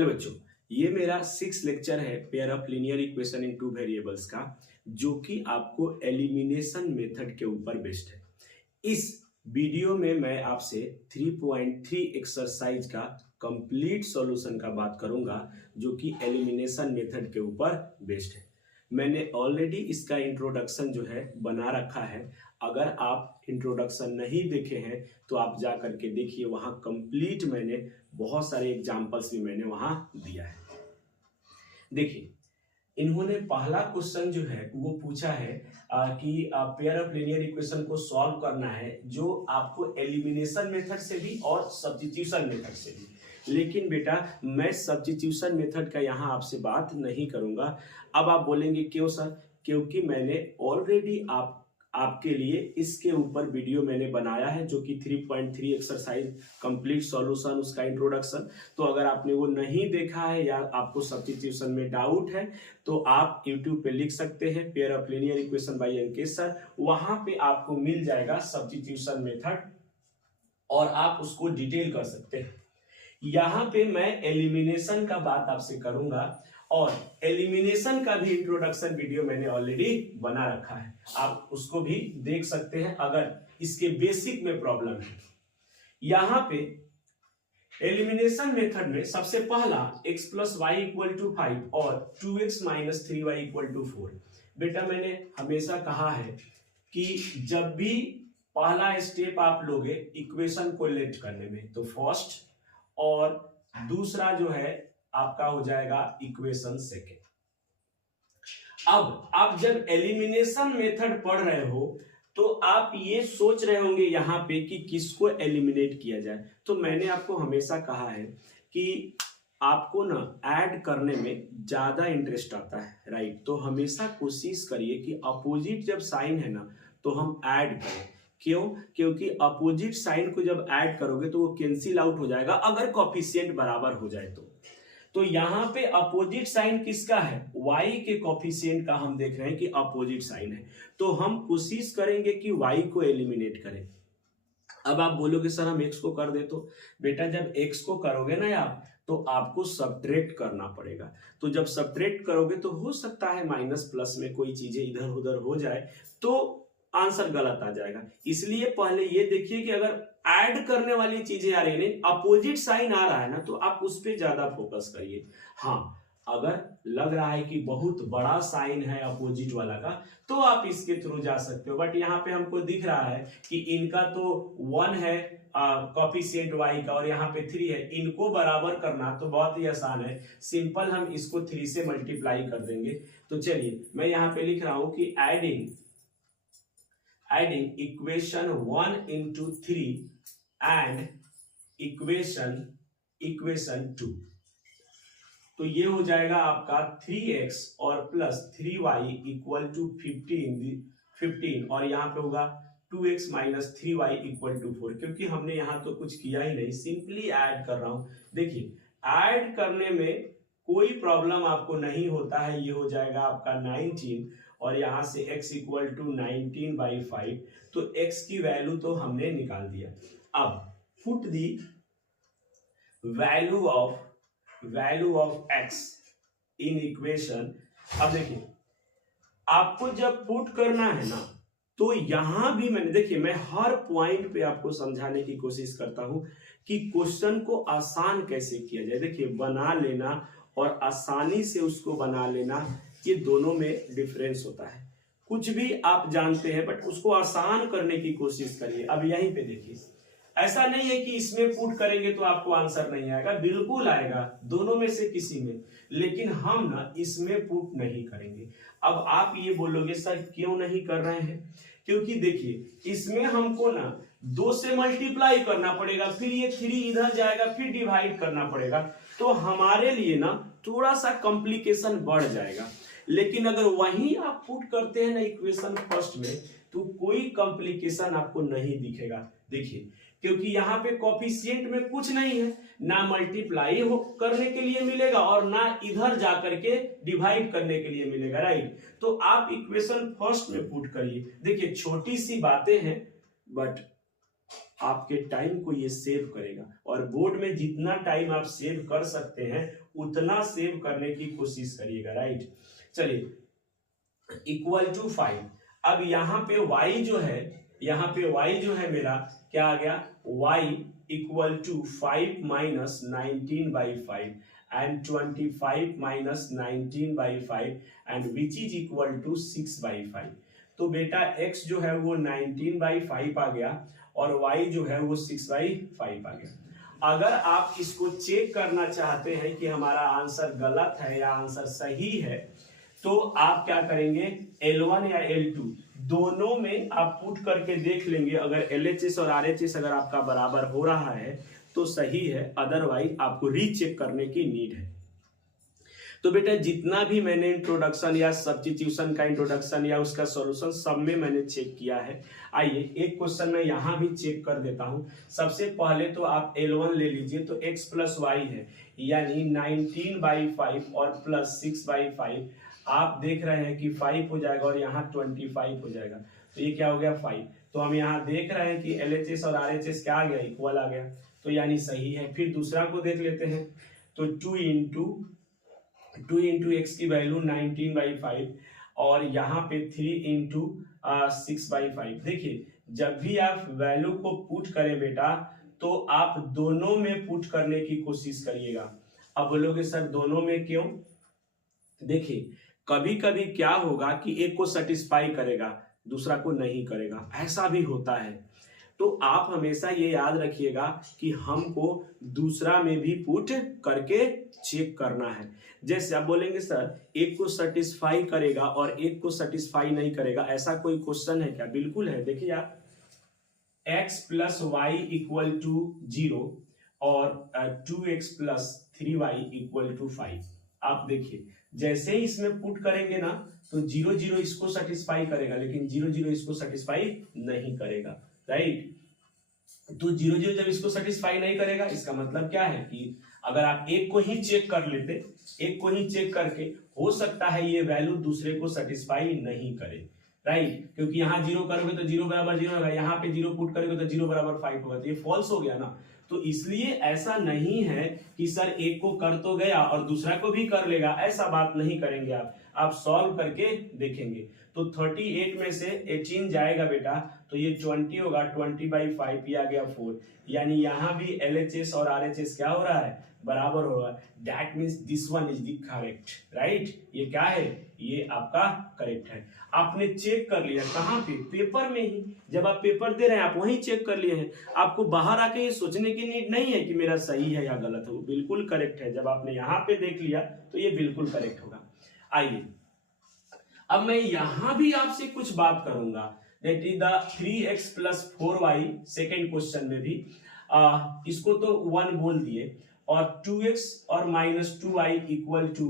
Hello बच्चों, ये मेरा 6 लेक्चर है pair of linear equation in two variables का, जो कि आपको एलिमिनेशन मेथड के ऊपर बेस्ड है। इस वीडियो में मैं आपसे 3.3 एक्सरसाइज का कंप्लीट सॉल्यूशन का बात करूंगा, जो कि एलिमिनेशन मेथड के ऊपर बेस्ड है। मैंने ऑलरेडी इसका इंट्रोडक्शन जो है बना रखा है। अगर आप इंट्रोडक्शन नहीं देखे हैं तो आप जा करके देखिए, वहाँ कंप्लीट मैंने बहुत सारे एग्जाम्पल्स भी मैंने वहाँ दिया है। देखिए, इन्होंने पहला क्वेश्चन जो है वो पूछा है कि पेयर ऑफ लीनियर इक्वेशन को सॉल्व करना है, जो आपको एलिमिनेशन मेथड से भी और सब्स्टिट्यूशन मेथड से भी। लेकिन बेटा, मैं सब्स्टिट्यूशन मेथड का यहाँ आपसे बात नहीं करूंगा। अब आप बोलेंगे क्यों सर? क्योंकि मैंने ऑलरेडी आपके लिए इसके ऊपर वीडियो मैंने बनाया है, जो कि 3.3 एक्सरसाइज कंप्लीट सॉल्यूशन, उसका इंट्रोडक्शन। तो अगर आपने वो नहीं देखा है या आपको सब्स्टिट्यूशन में डाउट है तो आप YouTube पे लिख सकते हैं pair of linear equation by Ankit sir. वहां पे आपको मिल जाएगा सब्स्टिट्यूशन मेथड और आप उसको डिटेल कर सकते हैं। यहाँ पे मैं एलिमिनेशन का बात आपसे करूंगा और एलिमिनेशन का भी इंट्रोडक्शन वीडियो मैंने ऑलरेडी बना रखा है, आप उसको भी देख सकते हैं अगर इसके बेसिक में प्रॉब्लम है। यहाँ पे एलिमिनेशन मेथड में सबसे पहला x plus y equal to 5 और 2x minus 3y equal to 4। बेटा, मैंने हमेशा कहा है कि जब भी पहला स्टेप आप लोगे इक्वेशन को लेट करने में, तो फर्स्ट और दूसरा जो है आपका हो जाएगा इक्वेशन सेकेंड। अब आप जब एलिमिनेशन मेथड पढ़ रहे हो तो आप ये सोच रहे होंगे यहाँ पे कि किसको एलिमिनेट किया जाए। तो मैंने आपको हमेशा कहा है कि आपको ना ऐड करने में ज्यादा इंटरेस्ट आता है, राइट? तो हमेशा कोशिश करिए कि अपोजिट जब साइन है ना तो हम ऐड करें। क्यों? क्योंकि अपोजिट साइन को जब ऐड करोगे तो वो कैंसिल आउट हो जाएगा अगर कोफिशिएंट बराबर हो जाए तो यहाँ पे अपोजिट साइन किसका है? y के कोफिशिएंट का हम देख रहे हैं कि अपोजिट साइन है, तो हम कोशिश करेंगे कि y को एलिमिनेट करें। अब आप बोलोगे सर हम x को कर दे, तो बेटा जब x को करोगे ना आप तो आपको सब्ट्रैक्ट करना पड़ेगा। तो जब सब्ट्रैक्ट करोगे तो हो सकता है माइनस प्लस में कोई चीजें इधर उधर हो जाए तो आंसर गलत आ जाएगा। इसलिए पहले ये देखिए कि अगर ऐड करने वाली चीजें आ रही है, अपोजिट साइन आ रहा है ना, तो आप उस पर ज्यादा फोकस करिए। हाँ, अगर लग रहा है कि बहुत बड़ा साइन है अपोजिट वाला का तो आप इसके थ्रू जा सकते हो। बट यहाँ पे हमको दिख रहा है कि इनका तो 1 है कोफिशिएंट y का और यहाँ पे 3 है, इनको बराबर करना तो बहुत ही आसान है। सिंपल हम इसको 3 से मल्टीप्लाई कर देंगे। तो चलिए मैं यहाँ पे लिख रहा हूं कि adding equation 1 into 3 and equation 2, तो ये हो जाएगा आपका 3x और प्लस 3y इक्वल टू 15 और यहाँ पे होगा 2x minus 3y equal to 4। क्योंकि हमने यहाँ तो कुछ किया ही नहीं, सिंपली ऐड कर रहा हूं। देखिए, ऐड करने में कोई प्रॉब्लम आपको नहीं होता है। ये हो जाएगा आपका 19 और यहां से x इक्वल टू 19/5, तो x की वैल्यू तो हमने निकाल दिया। अब put the value of x in equation. अब देखिए, आपको जब पुट करना है ना तो यहां भी मैंने, देखिए मैं हर पॉइंट पे आपको समझाने की कोशिश करता हूं कि क्वेश्चन को आसान कैसे किया जाए। देखिए, बना लेना और आसानी से उसको बना लेना, ये दोनों में डिफरेंस होता है। कुछ भी आप जानते हैं बट उसको आसान करने की कोशिश करिए। अब यहीं पे देखिए, ऐसा नहीं है कि इसमें पुट करेंगे तो आपको आंसर नहीं आएगा, बिल्कुल आएगा, दोनों में से किसी में, लेकिन हम ना इसमें पुट नहीं करेंगे। अब आप ये बोलोगे सर क्यों नहीं कर रहे हैं? क्योंकि देखिए, इसमें हमको ना 2 से मल्टीप्लाई करना पड़ेगा, फिर ये 3 इधर जाएगा, फिर डिवाइड करना पड़ेगा, तो हमारे लिए ना थोड़ा सा कॉम्प्लिकेशन बढ़ जाएगा। लेकिन अगर वही आप पुट करते हैं ना इक्वेशन फर्स्ट में, तो कोई कॉम्प्लिकेशन आपको नहीं दिखेगा। देखिए, क्योंकि यहाँ पे कोफिशिएंट में कुछ नहीं है, ना मल्टीप्लाई करने के लिए मिलेगा और ना इधर जाकर के डिवाइड करने के लिए मिलेगा, राइट? तो आप इक्वेशन फर्स्ट में पुट करिए। देखिए, छोटी सी बातें हैं बट आपके टाइम को ये सेव करेगा, और बोर्ड में जितना टाइम आप सेव कर सकते हैं उतना सेव करने की कोशिश करिएगा, राइट। चलिए, इक्वल टू 5। अब यहाँ पे y जो है, यहाँ पे y जो है मेरा क्या आ गया, y equal to 5 minus 19/5 and 25 minus 19/5 and which is equal to 6/5। तो बेटा x जो है वो 19/5 आ गया और y जो है वो 6/5 आ गया। अगर आप इसको चेक करना चाहते हैं कि हमारा आंसर गलत है या आंसर सही है, तो आप क्या करेंगे, L1 या L2 दोनों में आप पुट करके देख लेंगे। अगर LHS और RHS अगर आपका बराबर हो रहा है तो सही है, अदरवाइज आपको रीचेक करने की नीड है। तो बेटा जितना भी मैंने इंट्रोडक्शन या सब्स्टिट्यूशन का इंट्रोडक्शन या उसका सॉल्यूशन सब में मैंने चेक किया है। आइए एक क्वेश्चन मैं यहाँ भी चेक कर देता हूँ। सबसे पहले तो आप L1 ले लीजिए, तो x प्लस वाई है यानी 19/5 और प्लस 6/5। आप देख रहे हैं कि 5 हो जाएगा और यहाँ 25 हो जाएगा, तो ये क्या हो गया 5। तो हम यहाँ देख रहे हैं कि LHS और RHS क्या आ गया, इक्वल आ गया, तो यानी सही है। फिर दूसरा को देख लेते हैं, तो 2 इंटू एक्स की वैल्यू 19/5 और यहाँ पे 3 इंटू 6/5। देखिए जब भी आप वैल्यू को पुट करें बेटा, तो आप दोनों में पुट करने की कोशिश करिएगा। अब बोलोगे सर दोनों में क्यों? देखिए कभी कभी क्या होगा कि एक को सेटिस्फाई करेगा, दूसरा को नहीं करेगा, ऐसा भी होता है। तो आप हमेशा ये याद रखिएगा कि हमको दूसरा में भी पुट करके चेक करना है। जैसे आप बोलेंगे सर एक को सेटिस्फाई करेगा और एक को सेटिस्फाई नहीं करेगा, ऐसा कोई क्वेश्चन है क्या? बिल्कुल है। देखिए आप x plus y equal to 0 और 2x plus 3y equal to 5। आप देखिए जैसे ही इसमें पुट करेंगे ना, तो 0 0 इसको सेटिस्फाई करेगा, लेकिन 0 0 इसको सेटिस्फाई नहीं करेगा, राइट। तो 0 0 जब इसको सेटिस्फाई नहीं करेगा, इसका मतलब क्या है कि अगर आप एक को ही चेक कर लेते, एक को ही चेक करके हो सकता है ये वैल्यू दूसरे को सेटिस्फाई नहीं करे, राइट। क्योंकि यहाँ 0 करोगे तो 0 बराबर 0 होगा, यहाँ पे 0 पुट करोगे तो 0 बराबर 5 होगा, तो ये फॉल्स हो गया ना। तो इसलिए ऐसा नहीं है कि सर एक को कर तो गया और दूसरा को भी कर लेगा, ऐसा बात नहीं करेंगे आप सॉल्व करके देखेंगे। तो 38 में से 18 जाएगा बेटा, तो ये 20 होगा, 20/5 ये आ गया 4, यानी यहाँ भी LHS और RHS क्या हो रहा है, बराबर हो रहा है। That means this one is the correct, right. ये क्या है, ये आपका करेक्ट है। आपने चेक कर लिया कहाँ पे, पेपर में ही। जब आप पेपर दे रहे हैं आप वहीं चेक कर लिए हैं, आपको बाहर आके ये सोचने की नीड नहीं है कि मेरा सही है या गलत है, वो बिल्कुल करेक्ट है। जब आपने यहाँ पे देख लिया तो ये बिल्कुल करेक्ट होगा। आइए अब मैं यहां भी आपसे कुछ बात करूंगा, that is the 3x plus 4y। Second question में भी इसको तो 1 बोल दिए, और 2x और माइनस 2y इक्वल टू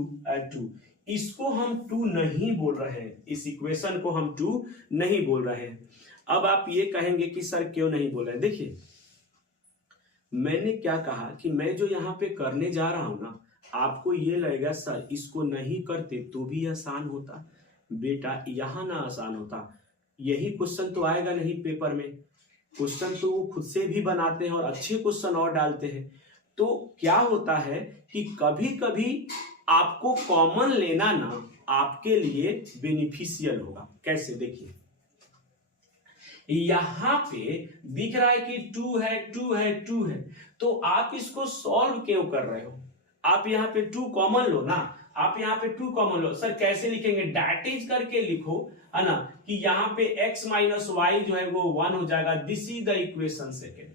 2, इसको हम 2 नहीं बोल रहे हैं, इस इक्वेशन को हम 2 नहीं बोल रहे हैं। अब आप ये कहेंगे कि सर क्यों नहीं बोल रहे हैं? देखिए मैंने क्या कहा कि मैं जो यहाँ पे करने जा रहा हूं ना, आपको ये लगेगा सर इसको नहीं करते तो भी आसान होता। बेटा यहाँ ना आसान होता, यही क्वेश्चन तो आएगा नहीं पेपर में। क्वेश्चन तो वो खुद से भी बनाते हैं और अच्छे क्वेश्चन और डालते हैं। तो क्या होता है कि कभी कभी आपको कॉमन लेना ना आपके लिए बेनिफिशियल होगा। कैसे? देखिए यहां पे दिख रहा है कि 2 है 2 है 2 है, तो आप इसको सॉल्व क्यों कर रहे हो? आप यहाँ पे 2 कॉमन लो ना, आप यहाँ पे 2 कॉमन लो। सर कैसे लिखेंगे? डैट करके लिखो, है ना, कि यहाँ पे x माइनस वाई जो है वो 1 हो जाएगा। This is the equation second.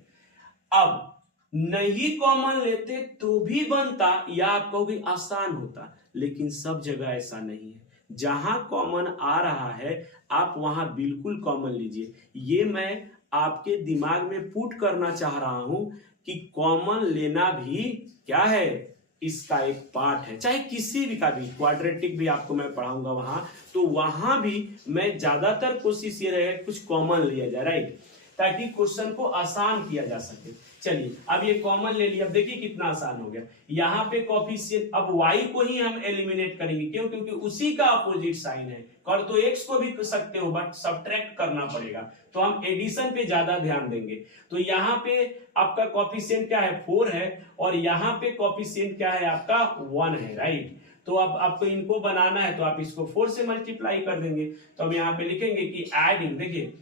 अब नहीं कॉमन लेते तो भी बनता, या आप कहोगे आसान होता, लेकिन सब जगह ऐसा नहीं है। जहां कॉमन आ रहा है आप वहां बिल्कुल कॉमन लीजिए। ये मैं आपके दिमाग में पुट करना चाह रहा हूं कि कॉमन लेना भी क्या है, इसका एक पार्ट है। चाहे किसी भी का भी, क्वाड्रेटिक भी आपको मैं पढ़ाऊंगा वहां, तो वहां भी मैं ज्यादातर कोशिश ये रहेगा कुछ कॉमन लिया जाए, राइट। ताकि क्वेश्चन को आसान किया जा सके। चलिए अब ये कॉमन ले लिया, अब देखिए कितना आसान हो गया। यहाँ पे कोफिशिएंट, अब y को ही हम एलिमिनेट करेंगे, क्यों? क्योंकि उसी का अपोजिट साइन है। कर तो x को भी सकते हो बट सब्ट्रैक्ट करना पड़ेगा, तो हम एडिशन पे ज्यादा ध्यान देंगे। तो यहाँ पे आपका कोफिशिएंट क्या है, 4 है, और यहाँ पे कोफिशिएंट क्या है आपका, 1 है, राइट। तो अब आपको इनको बनाना है तो आप इसको 4 से मल्टीप्लाई कर देंगे। तो हम यहाँ पे लिखेंगे कि एडिंग, देखिए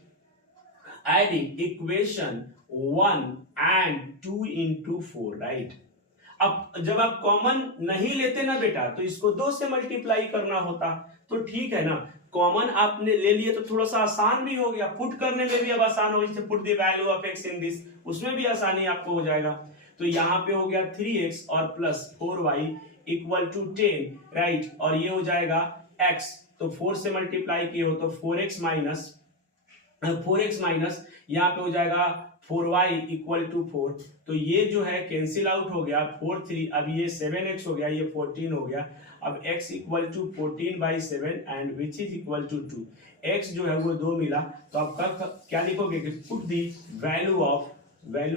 adding equation 1 and 2 into 4, right. अब जब आप कॉमन नहीं लेते ना बेटा, तो इसको 2 से मल्टीप्लाई करना होता, तो ठीक है ना। कॉमन आपने ले लिए तो थोड़ा सा आसान भी हो गया, पुट करने में भी अब आसान हो, जैसे put the value of x in this, उसमें भी आसानी आपको हो जाएगा। तो यहाँ पे हो गया 3x और plus 4y equal to 10, right, और ये हो जाएगा x, तो 4 से मल्टीप्लाई किए हो तो 4x माइनस यहाँ पे हो जाएगा 4y इक्वल टू 4, तो ये जो है कैंसिल आउट हो गया, 4 3, अब ये 7x हो गया, ये 14 हो गया। अब x equal to 14/7 and which is equal to 2, x जो है वो 2 मिला, तो आपका क्या लिखोगे कि put the value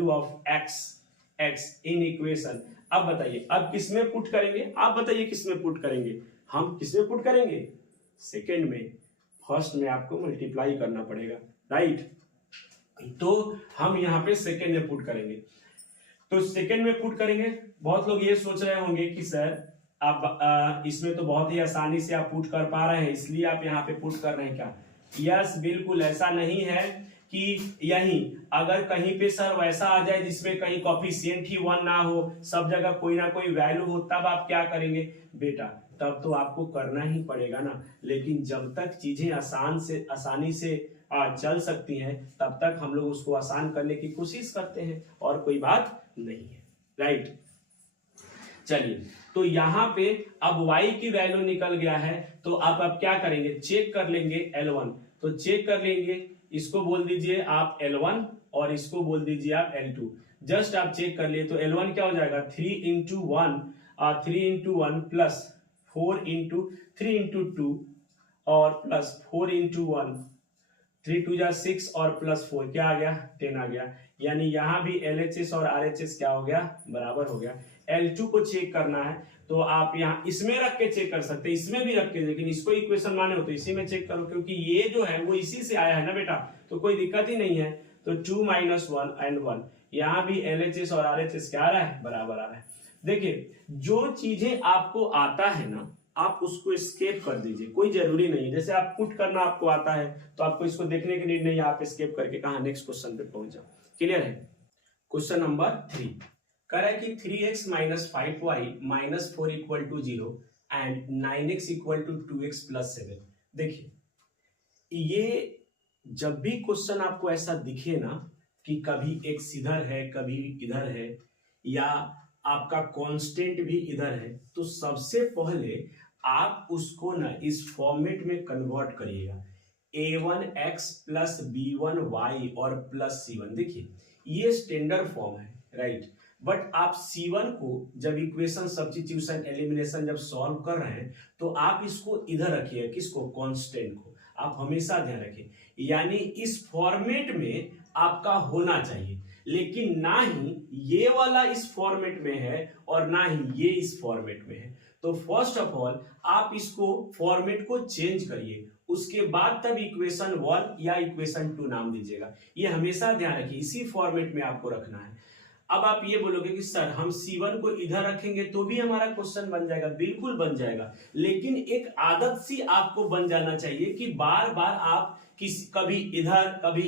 of x in equation. अब बताइए अब किसमें पुट करेंगे, आप बताइए किसमें पुट करेंगे, हम किसमें पुट करेंगे, सेकेंड में, फर्स्ट में आपको मल्टीप्लाई करना पड़ेगा, राइट। तो हम यहाँ पे सेकेंड में पुट करेंगे, तो सेकेंड में पुट करेंगे। बहुत लोग ये सोच रहे होंगे कि सर आप इसमें तो बहुत ही आसानी से आप पुट कर पा रहे हैं, इसलिए आप यहाँ पे पुट कर रहे हैं क्या? यस, बिल्कुल ऐसा नहीं है कि यही अगर कहीं पे सर वैसा आ जाए जिसमें कहीं कोफिशिएंट ही 1 ना हो, सब जगह कोई ना कोई वैल्यू हो, तब आप क्या करेंगे बेटा? तब तो आपको करना ही पड़ेगा ना। लेकिन जब तक चीजें आसानी से चल सकती हैं, तब तक हम लोग उसको आसान करने की कोशिश करते हैं, और कोई बात नहीं है, राइट। चलिए, तो यहाँ पे अब y की वैल्यू निकल गया है, तो आप अब क्या करेंगे, चेक कर लेंगे L1, तो चेक कर लेंगे, इसको बोल दीजिए आप L1 और इसको बोल दीजिए आप L2। जस्ट आप चेक कर लिए तो L1 क्या हो जाएगा, 3 into 1 प्लस 4 into 3 into 2 और प्लस 4 into 1, 3 2 जा 6 और प्लस 4 क्या आ गया, 10 आ गया। यानी यहाँ भी LHS और RHS क्या हो गया, बराबर हो गया। L2 को चेक करना है तो आप यहाँ इसमें रख के चेक कर सकते हैं, इसमें भी रख के, लेकिन इसको इक्वेशन माने हो तो इसी में चेक करो, क्योंकि ये जो है वो इसी से आया है ना बेटा, तो कोई दिक्कत ही नहीं है। तो 2 - 1 and 1, यहाँ भी LHS और RHS क्या आ रहा है, बराबर आ रहा है। देखिए, जो चीजें आपको आता है ना, आप उसको स्केप कर दीजिए, कोई जरूरी नहीं। जैसे आप पुट करना आपको आता है तो आपको इसको देखने की नीड नहीं, आप स्केप करके कहा नेक्स्ट क्वेश्चन पे पहुंच जाओ। क्लियर है? क्वेश्चन नंबर 3 कह रहा है कि 3x - 5y - 4 equal to 0 and 9x equal to 2x + 7। देखिए, ये जब भी क्वेश्चन आपको ऐसा दिखे ना कि कभी x इधर है कभी इधर है, या आपका कांस्टेंट भी इधर है, तो सबसे पहले आप उसको ना इस फॉर्मेट में कन्वर्ट करिएगा, a1x + b1y और प्लस c1। देखिए, ये स्टैंडर्ड फॉर्म है, राइट। बट आप c1 को जब इक्वेशन सब्स्टिट्यूशन एलिमिनेशन जब सॉल्व कर रहे हैं, तो आप इसको इधर रखिए, किसको, कांस्टेंट को। आप हमेशा ध्यान रखिए, यानी इस फॉर्मेट में आपका होना चाहिए, लेकिन ना ही ये वाला इस फॉर्मेट में है और ना ही ये इस फॉर्मेट में है। तो फर्स्ट ऑफ ऑल आप इसको फॉर्मेट को चेंज करिए, उसके बाद तब इक्वेशन 1 या इक्वेशन 2 नाम दीजिएगा। ये हमेशा ध्यान रखिए, इसी फॉर्मेट में आपको रखना है। अब आप ये बोलोगे कि सर हम C1 को इधर रखेंगे तो भी हमारा क्वेश्चन बन जाएगा, बिल्कुल बन जाएगा, लेकिन एक आदत सी आपको बन जाना चाहिए कि बार बार आप कभी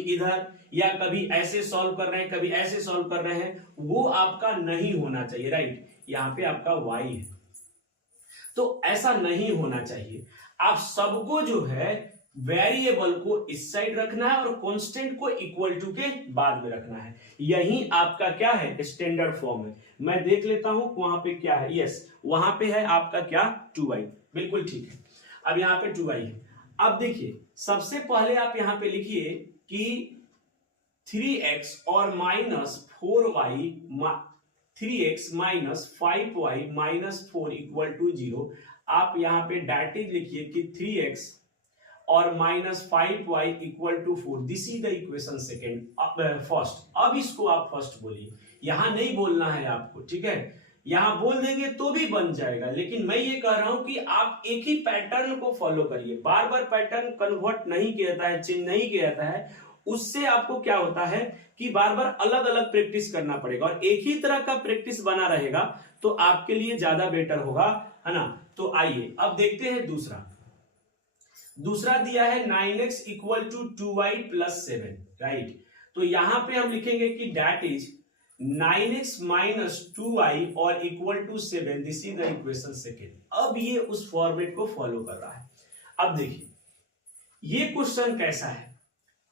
इधर या कभी ऐसे सॉल्व कर रहे हैं, कभी ऐसे सॉल्व कर रहे हैं, वो आपका नहीं होना चाहिए, राइट। यहाँ पे आपका y है, तो ऐसा नहीं होना चाहिए। आप सबको जो है वेरिएबल को इस साइड रखना है और कांस्टेंट को इक्वल टू के बाद में रखना है। यही आपका क्या है, स्टैंडर्ड फॉर्म है। मैं देख लेता हूं वहां पे क्या है, यस वहां पे है आपका क्या, 2y, बिल्कुल ठीक है। अब यहाँ पे 2y है। अब देखिए, सबसे पहले आप यहाँ पे लिखिए कि 3x और -4y 3x - 5y - 4 equal to 0। आप यहाँ पे डेट इज लिखिए कि 3x और -5y equal to 4। This is the equation second first. अब इसको आप फर्स्ट बोलिए, यहां नहीं बोलना है आपको, ठीक है। यहां बोल देंगे तो भी बन जाएगा, लेकिन मैं ये कह रहा हूं कि आप एक ही पैटर्न को फॉलो करिए, बार बार पैटर्न कन्वर्ट नहीं किया जाता है, चेंज नहीं किया जाता है। उससे आपको क्या होता है कि बार बार अलग अलग प्रैक्टिस करना पड़ेगा, और एक ही तरह का प्रैक्टिस बना रहेगा तो आपके लिए ज्यादा बेटर होगा, है ना। तो आइए अब देखते हैं दूसरा दिया है 9x equal to 2y plus 7, right. तो यहां पे हम लिखेंगे कि that is 9x minus 2y और equal to 7। This is the equation second. अब ये उस फॉर्मेट को फॉलो कर रहा है। अब देखिए ये क्वेश्चन कैसा है।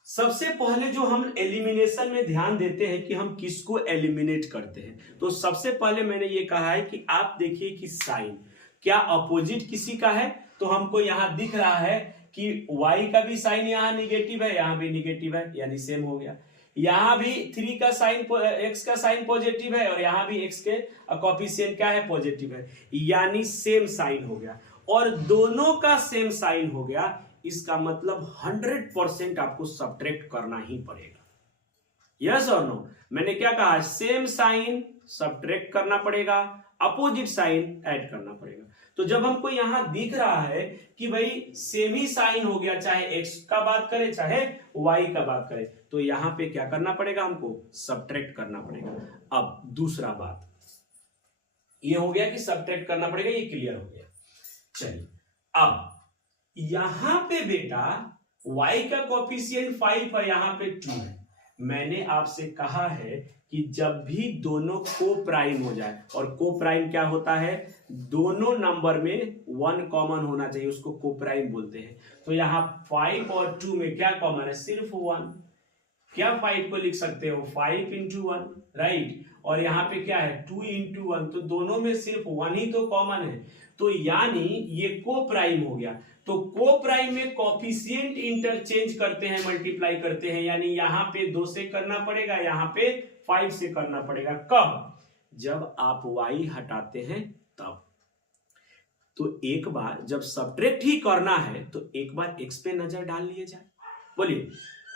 सबसे पहले जो हम एलिमिनेशन में ध्यान देते हैं कि हम किसको एलिमिनेट करते हैं, तो सबसे पहले मैंने ये कहा है कि आप देखिए कि साइन क्या अपोजिट किसी का है, तो हमको यहां दिख रहा है कि y का भी साइन यहां निगेटिव है, यहां भी निगेटिव है, यानी सेम हो गया। यहां भी 3 का साइन, x का साइन पॉजिटिव है, और यहां भी x के कोएफिशिएंट क्या है, पॉजिटिव है, यानी सेम साइन हो गया। और दोनों का सेम साइन हो गया, इसका मतलब 100% आपको सब्ट्रैक्ट करना ही पड़ेगा। यस और नो? मैंने क्या कहा, सेम साइन सब्ट्रैक्ट करना पड़ेगा, अपोजिट साइन ऐड करना पड़ेगा। तो जब हमको यहां दिख रहा है कि भाई सेम ही साइन हो गया, चाहे x का बात करें चाहे y का बात करें, तो यहां पे क्या करना पड़ेगा, हमको सब्ट्रैक्ट करना पड़ेगा। अब दूसरा बात ये हो गया कि सब्ट्रैक्ट करना पड़ेगा, ये क्लियर हो गया। चलिए अब यहां पे बेटा y का कोएफिशिएंट 5 है, यहां पे 2 है। मैंने आपसे कहा है कि जब भी दोनों को प्राइम हो जाए, और को प्राइम क्या होता है, दोनों नंबर में 1 कॉमन होना चाहिए, उसको को प्राइम बोलते हैं। तो यहां 5 और 2 में क्या कॉमन है, सिर्फ 1। क्या 5 को लिख सकते हो 5 इंटू 1, राइट। और यहां पे क्या है 2 इंटू 1, तो दोनों में सिर्फ 1 ही तो कॉमन है, तो यानी ये को प्राइम हो गया। तो को प्राइम में कोएफिशिएंट इंटरचेंज करते हैं, मल्टीप्लाई करते हैं, यानी यहां पे 2 से करना पड़ेगा, यहां पे 5 से करना पड़ेगा। कब, जब आप y हटाते हैं तब। तो एक बार जब सब्ट्रैक्ट ही करना है तो एक बार x पे नजर डाल लिए जाए। बोलिए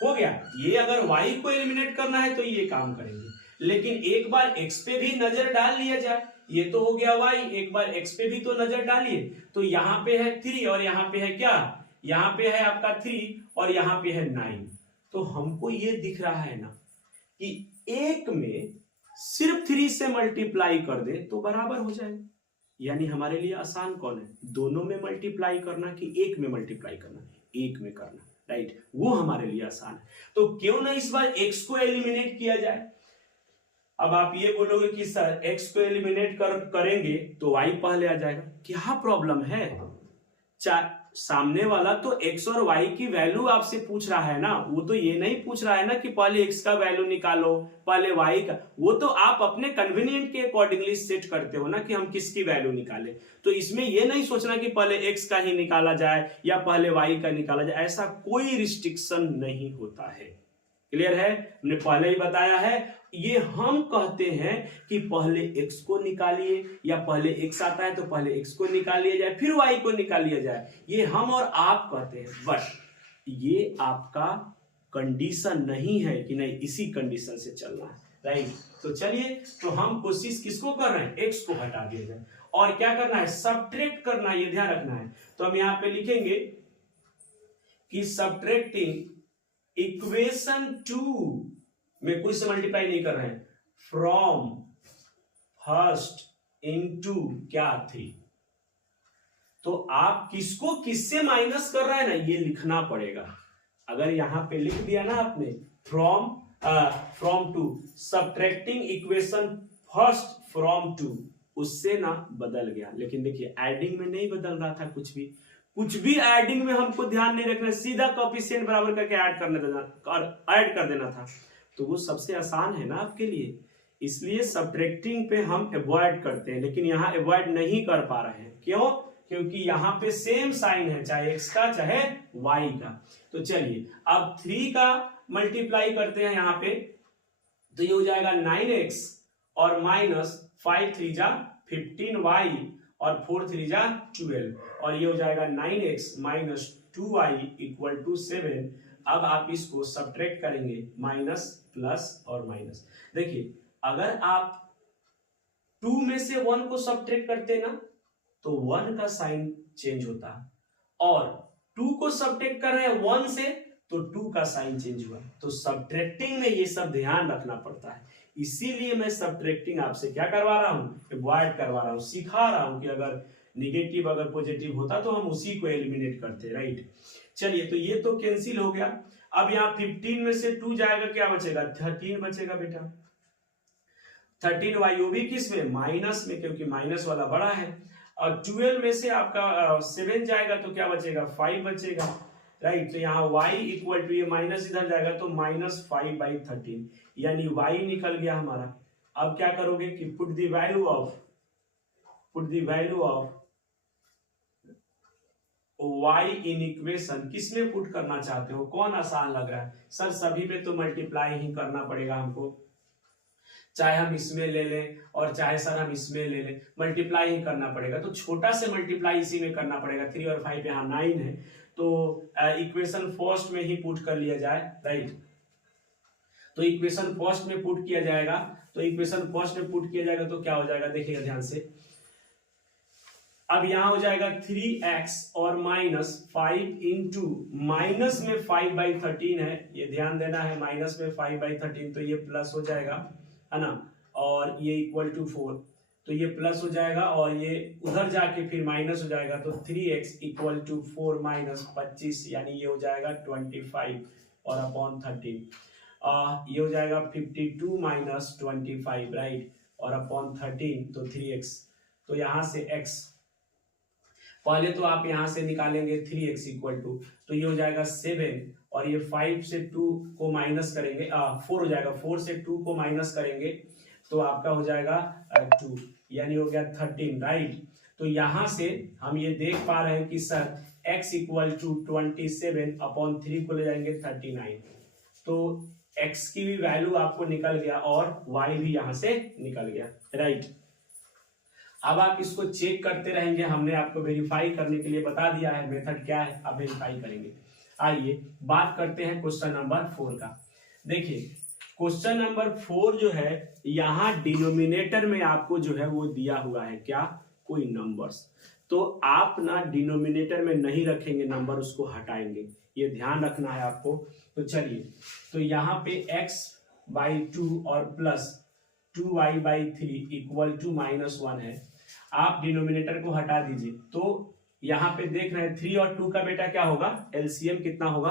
हो गया। ये अगर y को एलिमिनेट करना है तो ये काम करेंगे, लेकिन एक बार x पे भी नजर डाल लिया जाए। ये तो हो गया y, एक बार x पे भी तो नजर डालिए। तो यहां पे है 3 और यहां पे है क्या, यहां पे है आपका 3 और यहां पे है 9। तो हमको ये दिख रहा है ना कि एक में सिर्फ 3 से मल्टीप्लाई कर दे तो बराबर हो जाएगा। यानी हमारे लिए आसान कौन है, दोनों में मल्टीप्लाई करना कि एक में मल्टीप्लाई करना, एक में करना, राइट, वो हमारे लिए आसान है। तो क्यों ना इस बार x को एलिमिनेट किया जाए। अब आप ये बोलोगे कि सर x को एलिमिनेट करेंगे तो y पहले आ जाएगा, क्या प्रॉब्लम है। सामने वाला तो x और y की वैल्यू आपसे पूछ रहा है ना, वो तो ये नहीं पूछ रहा है ना कि पहले x का वैल्यू निकालो पहले y का, वो तो आप अपने कन्वीनियंट के अकॉर्डिंगली सेट करते हो ना कि हम किसकी वैल्यू निकाले। तो इसमें ये नहीं सोचना कि पहले x का ही निकाला जाए या पहले y का निकाला जाए, ऐसा कोई रिस्ट्रिक्शन नहीं होता है। क्लियर है, हमने पहले ही बताया है। ये हम कहते हैं कि पहले x को निकालिए, या पहले x आता है तो पहले x को निकाल लिया जाए फिर y को निकाल लिया जाए, ये हम और आप कहते हैं। बट ये आपका कंडीशन नहीं है कि नहीं इसी कंडीशन से चलना है, राइट। तो चलिए, तो हम कोशिश किसको कर रहे हैं, x को हटा दिया जाए, और क्या करना है, सब्ट्रैक्ट करना है, ये ध्यान रखना है। तो हम यहां पे लिखेंगे कि सब्ट्रैक्टिंग इक्वेशन 2 में कुछ से मल्टीप्लाई नहीं कर रहे हैं, फ्रॉम फर्स्ट इनटू क्या 3। तो आप किसको किससे माइनस कर रहे हैं ना, ये लिखना पड़ेगा। अगर यहां पे लिख दिया ना आपने from 2, subtracting equation first from 2, उससे ना बदल गया। लेकिन देखिए एडिंग में नहीं बदल रहा था, कुछ भी एडिंग में हमको ध्यान नहीं रखना, सीधा कोएफिशिएंट बराबर करके ऐड कर देना था। तो वो सबसे आसान है ना आपके लिए, इसलिए सब्ट्रैक्टिंग पे हम अवॉइड करते हैं, लेकिन यहां अवॉइड नहीं कर पा रहे हैं। क्यों, क्योंकि यहां पे सेम साइन है, चाहे x का चाहे y का। तो चलिए अब 3 का मल्टीप्लाई करते हैं यहां पे, तो ये हो जाएगा 9x और माइनस 5 3 जा 15y और 4 3 जा 12, और ये हो जाएगा 9x minus 2y equal to 7। अब आप इसको सब्ट्रैक्ट करेंगे, माइनस प्लस और माइनस। देखिए अगर आप 2 में से 1 को सब्ट्रैक्ट करते ना तो 1 का साइन चेंज होता है, और 2 को सब्ट्रैक्ट कर रहे हैं 1 से तो 2 का साइन चेंज हुआ। तो सब्ट्रैक्टिंग में ये सब ध्यान रखना पड़ता है, इसीलिए मैं सब्ट्रैक्टिंग आपसे क्या करवा रहा हूं, अवॉइड करवा रहा हूं, सिखा रहा हूं कि अगर निगेटिव अगर पॉजिटिव होता तो हम उसी को एलिमिनेट करते, राइट। चलिए तो ये तो कैंसिल हो गया। अब यहाँ 15 में से 2 जाएगा, क्या बचेगा, 13 बचेगा बेटा। 13y वो भी किस में, माइनस में, क्योंकि माइनस वाला बड़ा है। और 12 में से आपका 7 जाएगा तो क्या बचेगा, 5 बचेगा, राइट। तो यहाँ y इक्वल टू, ये माइनस इधर जाएगा तो -5/13, यानी y निकल गया हमारा। अब क्या करोगे कि put the value of y in equation, किसमें पुट करना चाहते हो, कौन आसान लग रहा है, सर सभी में तो मल्टीप्लाई ही करना पड़ेगा हमको, चाहे हम इसमें ले लें और चाहे सर हम इसमें ले लें, मल्टीप्लाई ही करना पड़ेगा। तो छोटा से मल्टीप्लाई इसी में करना पड़ेगा। 3 और 5 यहाँ 9 है, तो इक्वेशन फर्स्ट में ही पुट कर लिया जाए, राइट। तो इक्वेशन फर्स्ट में पुट किया जाएगा, तो इक्वेशन फर्स्ट में पुट किया जाएगा तो क्या हो जाएगा, देखिएगा ध्यान से। अब यहां हो जाएगा 3x और -5 इंटू, माइनस में 5/13 है, ये ध्यान देना है, माइनस में 5/13, तो ये प्लस हो जाएगा, है ना, और ये इक्वल टू 4, तो ये प्लस हो जाएगा और ये उधर जाके फिर माइनस हो जाएगा, तो 3x इक्वल टू 4 माइनस 25, यानी ये हो जाएगा 25 और अपॉन 13, ये हो जाएगा 52 माइनस 25, राइट, और अपॉन 13, तो 3x। तो यहां से x पहले तो आप यहां से निकालेंगे 3x इक्वल टू, तो ये हो जाएगा 7, और ये 5 से 2 को माइनस करेंगे, 4 हो जाएगा, 4 से 2 को माइनस करेंगे तो आपका हो जाएगा 2, यानी हो गया 13, राइट। तो यहां से हम ये देख पा रहे हैं कि sir x equal to 27 upon 3 को ले जाएंगे 39, तो x की भी वैल्यू आपको निकल गया और y भी यहां से निकल गया, राइट। अब आप इसको चेक करते रहेंगे, हमने आपको वेरीफाई करने के लिए बता दिया है मेथड क्या है, आप वेरीफाई करेंगे। आइए बात करते हैं क्वेश्चन नंबर 4 का। देखिए क्वेश्चन नंबर 4 जो है, यहाँ डिनोमिनेटर में आपको जो है वो दिया हुआ है क्या, कोई नंबर्स, तो आप ना डिनोमिनेटर में नहीं रखेंगे नंबर, उसको हटाएंगे, ये ध्यान रखना है आपको। तो चलिए, तो यहाँ पे x/2 और प्लस 2y/3 इक्वल टू -1 है, आप डिनोमिनेटर को हटा दीजिए, तो यहाँ पे देख रहे हैं 3 और 2 का बेटा क्या होगा, एलसीएम कितना होगा,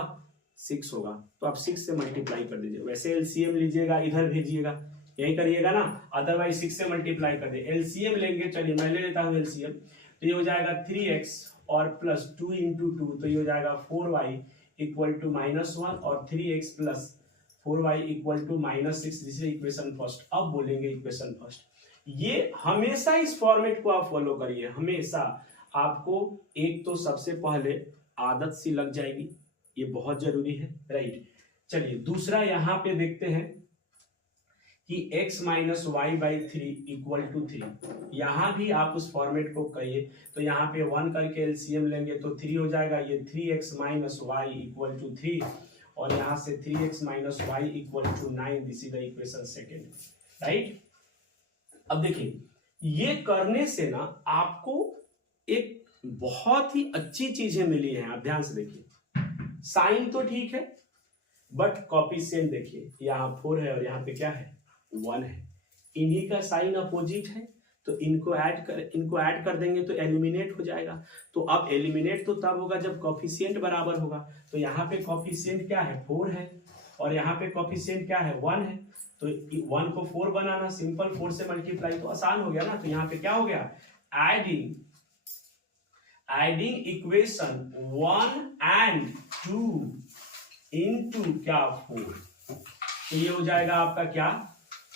6 होगा, तो आप 6 से मल्टीप्लाई कर दीजिए। वैसे एलसीएम लीजिएगा, इधर भेजिएगा, यही करिएगा ना, अदरवाइज 6 से मल्टीप्लाई कर दे। एलसीएम लेंगे, चलिए मैं ले लेता हूँ एलसीएम, तो ये हो जाएगा 3x और प्लस 2 इंटू 2, तो ये हो जाएगा 4y इक्वल टू -1 और 3x plus 4y equal to -6, this is equation first. अब बोलेंगे इक्वेशन फर्स्ट, ये हमेशा इस फॉर्मेट को आप फॉलो करिए, हमेशा आपको एक तो सबसे पहले आदत सी लग जाएगी, ये बहुत जरूरी है, राइट। चलिए दूसरा यहाँ पे देखते हैं कि x minus y/3 equal to 3, यहाँ भी आप उस फॉर्मेट को करिए, तो यहाँ पे 1 करके एलसीएम लेंगे तो 3 हो जाएगा, ये 3x minus y equal to 3, और यहाँ से 3x minus y equal to 9, this is the equation second, right. अब देखिए ये करने से ना आपको एक बहुत ही अच्छी चीजें मिली हैं, आप ध्यान से देखिए, साइन तो ठीक है बट कॉफिशिएंट देखिए, यहाँ 4 है और यहाँ पे क्या है, 1 है, इन्हीं का साइन अपोजिट है, तो इनको ऐड कर देंगे तो एलिमिनेट हो जाएगा। तो अब एलिमिनेट तो तब होगा जब कॉफिशिएंट बराबर होगा, तो यहाँ पे कॉफिशिएंट क्या है, 4 है, और यहाँ पे कॉफिशिएंट क्या है, 1 है, तो 1 को 4 बनाना सिंपल, 4 से मल्टीप्लाई तो आसान हो गया ना। तो यहाँ पे क्या हो गया, एडिंग इक्वेशन 1 एंड 2 इनटू क्या 4, तो ये हो जाएगा आपका क्या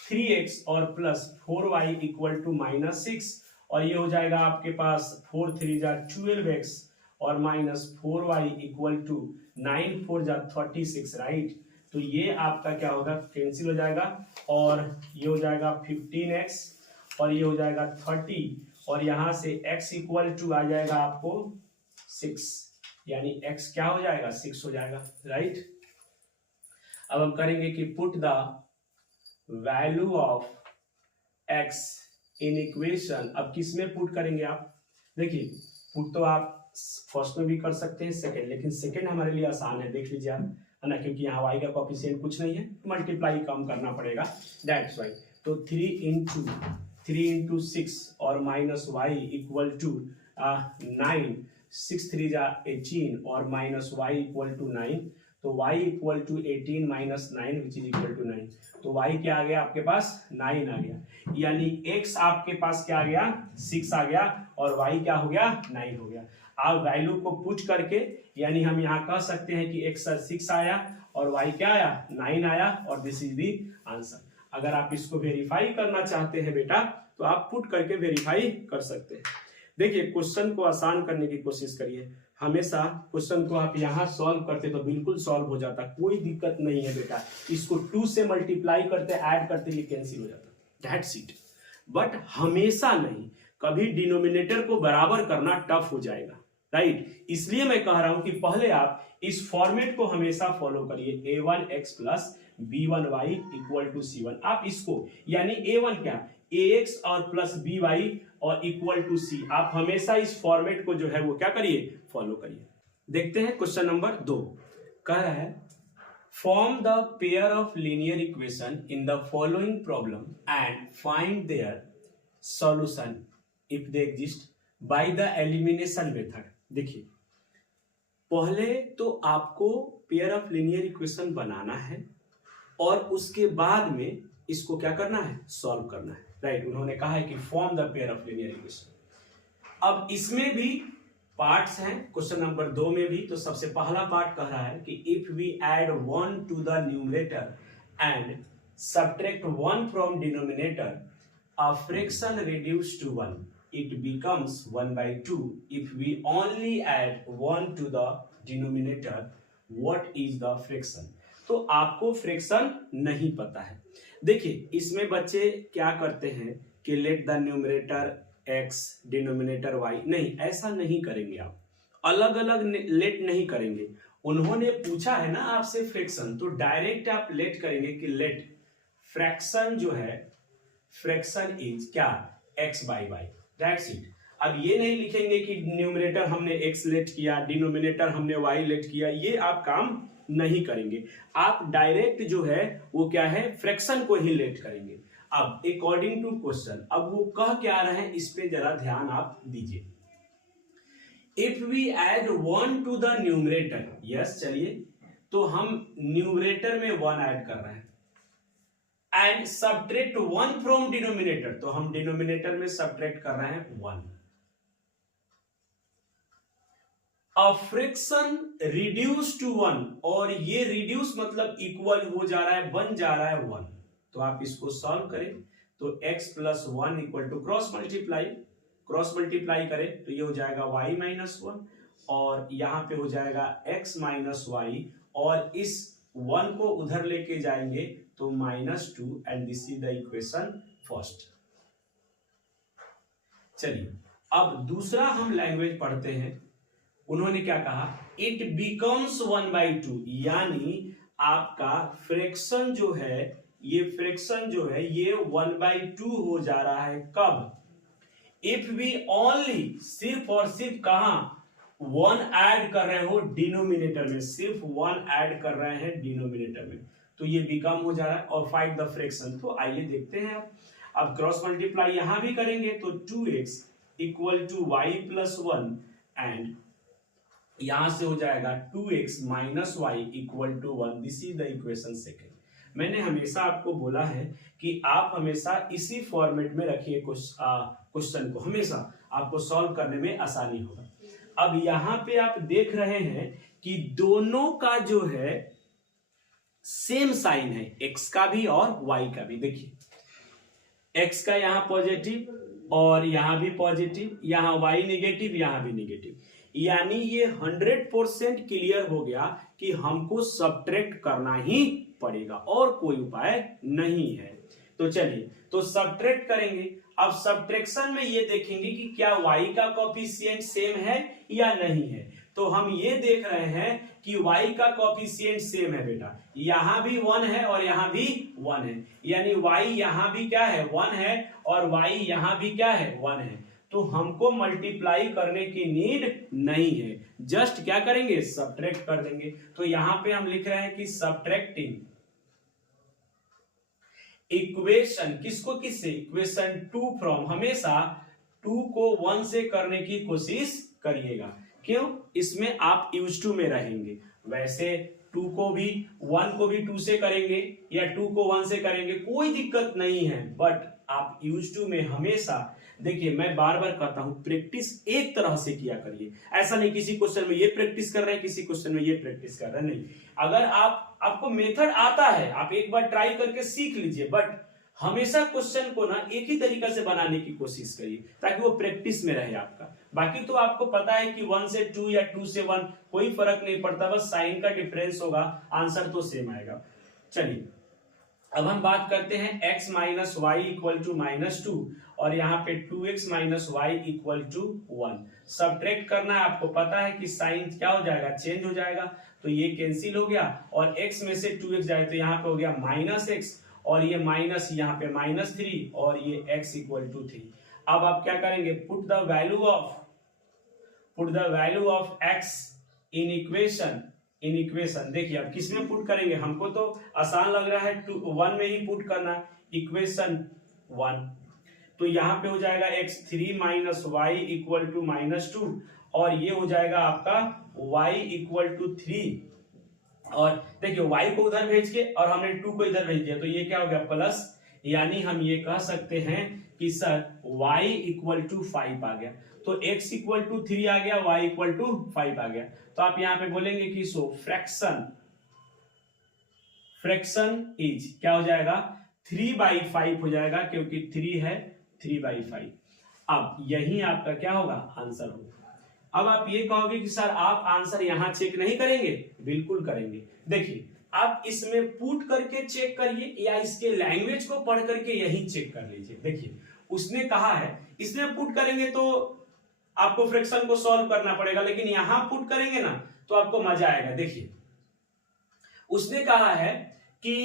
3x और प्लस 4y इक्वल टू -6, और ये हो जाएगा आपके पास 4 3 जा 12x और -4y इक्वल टू 9 4 जा 36, राइट। तो ये आपका क्या होगा, कैंसिल हो जाएगा, और ये हो जाएगा 15x और ये हो जाएगा 30, और यहां से x इक्वल टू आ जाएगा आपको 6, यानी x क्या हो जाएगा 6 हो जाएगा, राइट। अब हम करेंगे कि put the value of x in equation. अब किस में पुट करेंगे आप, देखिए पुट तो आप फर्स्ट में भी कर सकते हैं सेकंड, लेकिन सेकंड हमारे लिए आसान है, देख लीजिए आप, है ना, क्योंकि यहाँ y का कोएफिशिएंट कुछ नहीं है, मल्टीप्लाई कम करना पड़ेगा, दैट्स वाई। तो 3 इंटू 6 और माइनस वाई इक्वल टू 9, 6 3 जा 18 और माइनस वाई इक्वल टू 9, तो y equal to 18 minus 9 which is equal to 9। तो y क्या आ गया आपके पास 9 आ गया, यानी x आपके पास क्या आ गया 6 आ गया और y क्या हो गया 9 हो गया। आप वैल्यू को पुट करके यानी हम यहाँ कह सकते हैं कि x 6 आया और y क्या आया 9 आया और दिस इज दी आंसर। अगर आप इसको वेरीफाई करना चाहते हैं बेटा तो आप पुट करके वेरीफाई कर सकते हैं। देखिए क्वेश्चन को आसान करने की कोशिश करिए, हमेशा क्वेश्चन को आप यहाँ सॉल्व करते तो बिल्कुल सॉल्व हो जाता, कोई दिक्कत नहीं है बेटा। इसको 2 से मल्टीप्लाई करते ऐड करते ये कैंसिल हो जाता, दैट्स इट। बट हमेशा नहीं, कभी डिनोमिनेटर को बराबर करना टफ हो जाएगा, राइट। इसलिए मैं कह रहा हूं कि पहले आप इस फॉर्मेट को हमेशा फॉलो करिए, a1x plus b1y equal to c1। आप इसको यानी a1 क्या ax और प्लस by और इक्वल टू c, आप हमेशा इस फॉर्मेट को जो है वो क्या करिए फॉलो करिए। देखते हैं क्वेश्चन नंबर 2 कह रहा है form the pair of linear equation in the following problem and find their solution if they exist by the elimination method. देखिए पहले तो आपको पेयर ऑफ लीनियर इक्वेशन बनाना है और उसके बाद में इसको क्या करना है सॉल्व करना है, राइट। उन्होंने कहा है कि form the pair of linear equation. अब इसमें भी पार्ट्स हैं, क्वेश्चन नंबर 2 में भी। तो सबसे पहला पार्ट कह रहा है कि if we add 1 to the numerator and subtract 1 from denominator a fraction reduce to 1 it becomes 1/2 if we only add 1 to the denominator, what is the fraction। तो आपको फ्रैक्शन नहीं पता है। देखिए इसमें बच्चे क्या करते हैं कि let the numerator x denominator y, नहीं ऐसा नहीं करेंगे आप, अलग अलग लेट नहीं करेंगे। उन्होंने पूछा है ना आपसे फ्रैक्शन, तो डायरेक्ट आप लेट करेंगे कि लेट फ्रैक्शन जो है फ्रैक्शन इज क्या x by y, that's it. अब ये नहीं लिखेंगे कि न्यूमरेटर हमने x लेट किया डिनोमिनेटर हमने y लेट किया, ये आप काम नहीं करेंगे। आप डायरेक्ट जो है वो क्या है फ्रैक्शन को ही लेट करेंगे। अब अकॉर्डिंग टू क्वेश्चन अब वो कह क्या रहे हैं इस पे जरा ध्यान आप दीजिए। If we add 1 to the numerator, yes चलिए, तो हम न्यूमरेटर में 1 ऐड कर रहे हैं एंड सबट्रैक्ट 1 फ्रॉम डिनोमिनेटर, तो हम डिनोमिनेटर में सबट्रैक्ट कर रहे हैं 1। अ फ्रैक्शन रिड्यूस टू 1, और ये रिड्यूस मतलब इक्वल हो जा रहा है, बन जा रहा है 1। तो आप इसको सॉल्व करें तो x plus 1 equal to cross multiply करें तो ये हो जाएगा y माइनस 1 और यहां पे हो जाएगा x माइनस वाई, और इस 1 को उधर लेके जाएंगे तो -2 and this is the equation first. चलिए अब दूसरा हम लैंग्वेज पढ़ते हैं। उन्होंने क्या कहा इट बिकम्स 1/2, यानी आपका फ्रैक्शन जो है ये 1/2 हो जा रहा है। कब? इफ वी ओनली, सिर्फ और सिर्फ कहां 1 ऐड कर रहे हो डिनोमिनेटर में, सिर्फ 1 ऐड कर रहे हैं डिनोमिनेटर में, तो ये बिकम हो जा रहा है। और फाइंड द फ्रैक्शन, तो आइए देखते हैं। अब क्रॉस मल्टीप्लाई यहां भी करेंगे तो 2x equal to y plus 1 and यहां से हो जाएगा 2x minus y equal to 1, this is the equation second. मैंने हमेशा आपको बोला है कि आप हमेशा इसी फॉर्मेट में रखिए क्वेश्चन को, हमेशा आपको सॉल्व करने में आसानी होगा। अब यहां पे आप देख रहे हैं कि दोनों का जो है सेम साइन है, x का भी और y का भी। देखिए x का यहां पॉजिटिव और यहां भी पॉजिटिव, यहां y निगेटिव, यहां भी निगेटिव, यानी ये 100% क्लियर हो गया कि हमको सब्ट्रैक्ट करना ही पड़ेगा और कोई उपाय नहीं है। तो चलिए तो सब्ट्रैक्ट करेंगे। अब सब्ट्रैक्शन में ये देखेंगे कि क्या y का कोएफिशिएंट सेम है या नहीं है। तो हम ये देख रहे हैं कि y का कोफिशिएंट सेम है बेटा, यहां भी 1 है और यहां भी 1 है, यानी y यहां भी क्या है 1 है और y यहां भी क्या है 1 है। तो हमको मल्टीप्लाई करने की नीड नहीं है, जस्ट क्या करेंगे सब्ट्रैक्ट कर देंगे। तो यहां पे हम लिख रहे हैं कि सब्ट्रैक्टिंग इक्वेशन किसको किससे, इक्वेशन 2 फ्रॉम, हमेशा 2 को 1 से करने की कोशिश करिएगा। क्यों, इसमें आप यूज टू में रहेंगे। वैसे 2 को भी 1 को भी 2 से करेंगे या 2 को 1 से करेंगे कोई दिक्कत नहीं है, बट आप यूज टू में हमेशा देखिए, मैं बार बार कहता हूं प्रैक्टिस एक तरह से किया करिए। ऐसा नहीं किसी क्वेश्चन में ये प्रैक्टिस कर रहे हैं, किसी क्वेश्चन में ये प्रैक्टिस कर रहे हैं, नहीं। अगर आपको मेथड आता है, आप एक बार ट्राई करके सीख लीजिए, बट हमेशा क्वेश्चन को ना एक ही तरीका से बनाने की कोशिश करिए ताकि वो प्रैक्टिस में रहे आपका। बाकी तो आपको पता है कि 1 से 2 या 2 से 1 कोई फर्क नहीं पड़ता, बस साइन का डिफरेंस होगा, आंसर तो सेम आएगा। चलिए अब हम बात करते हैं x minus y equal to -2 और यहाँ पे 2x minus y equal to 1। Subtract करना है, आपको पता है कि साइन क्या हो जाएगा चेंज हो जाएगा, तो ये कैंसिल हो गया और x में से 2x जाए तो यहाँ पे हो गया -x और ये माइनस यहाँ पे -3 और ये x इक्वल टू 3। अब आप क्या करेंगे, put the value of x in equation. देखिए अब किसमें पुट करेंगे, हमको तो आसान लग रहा है 1 में ही पुट करना, इक्वेशन 1। तो यहाँ पे हो जाएगा x3 minus y equal to -2 और ये हो जाएगा आपका y इक्वल टू 3। और देखिए y को उधर भेज के और हमने 2 को इधर भेज दिया तो ये क्या हो गया प्लस, यानी हम ये कह सकते हैं कि सर y इक्वल टू 5 आ गया। तो x इक्वल टू 3 आ गया, y इक्वल टू 5 आ गया। तो आप यहां पे बोलेंगे कि सो फ्रैक्शन इज क्या हो जाएगा 3/5 हो जाएगा, क्योंकि 3 है 3/5। अब यही आपका क्या होगा आंसर होगा। अब आप ये कहोगे कि सर आप आंसर यहां चेक नहीं करेंगे, बिल्कुल करेंगे। देखिए आप इसमें पुट करके चेक करिए या इसके लैंग्वेज को पढ़ करके यही चेक कर लीजिए। देखिए उसने कहा है इसमें पुट करेंगे तो आपको फ्रैक्शन को सॉल्व करना पड़ेगा, लेकिन यहां पुट करेंगे ना तो आपको मजा आएगा। देखिए उसने कहा है कि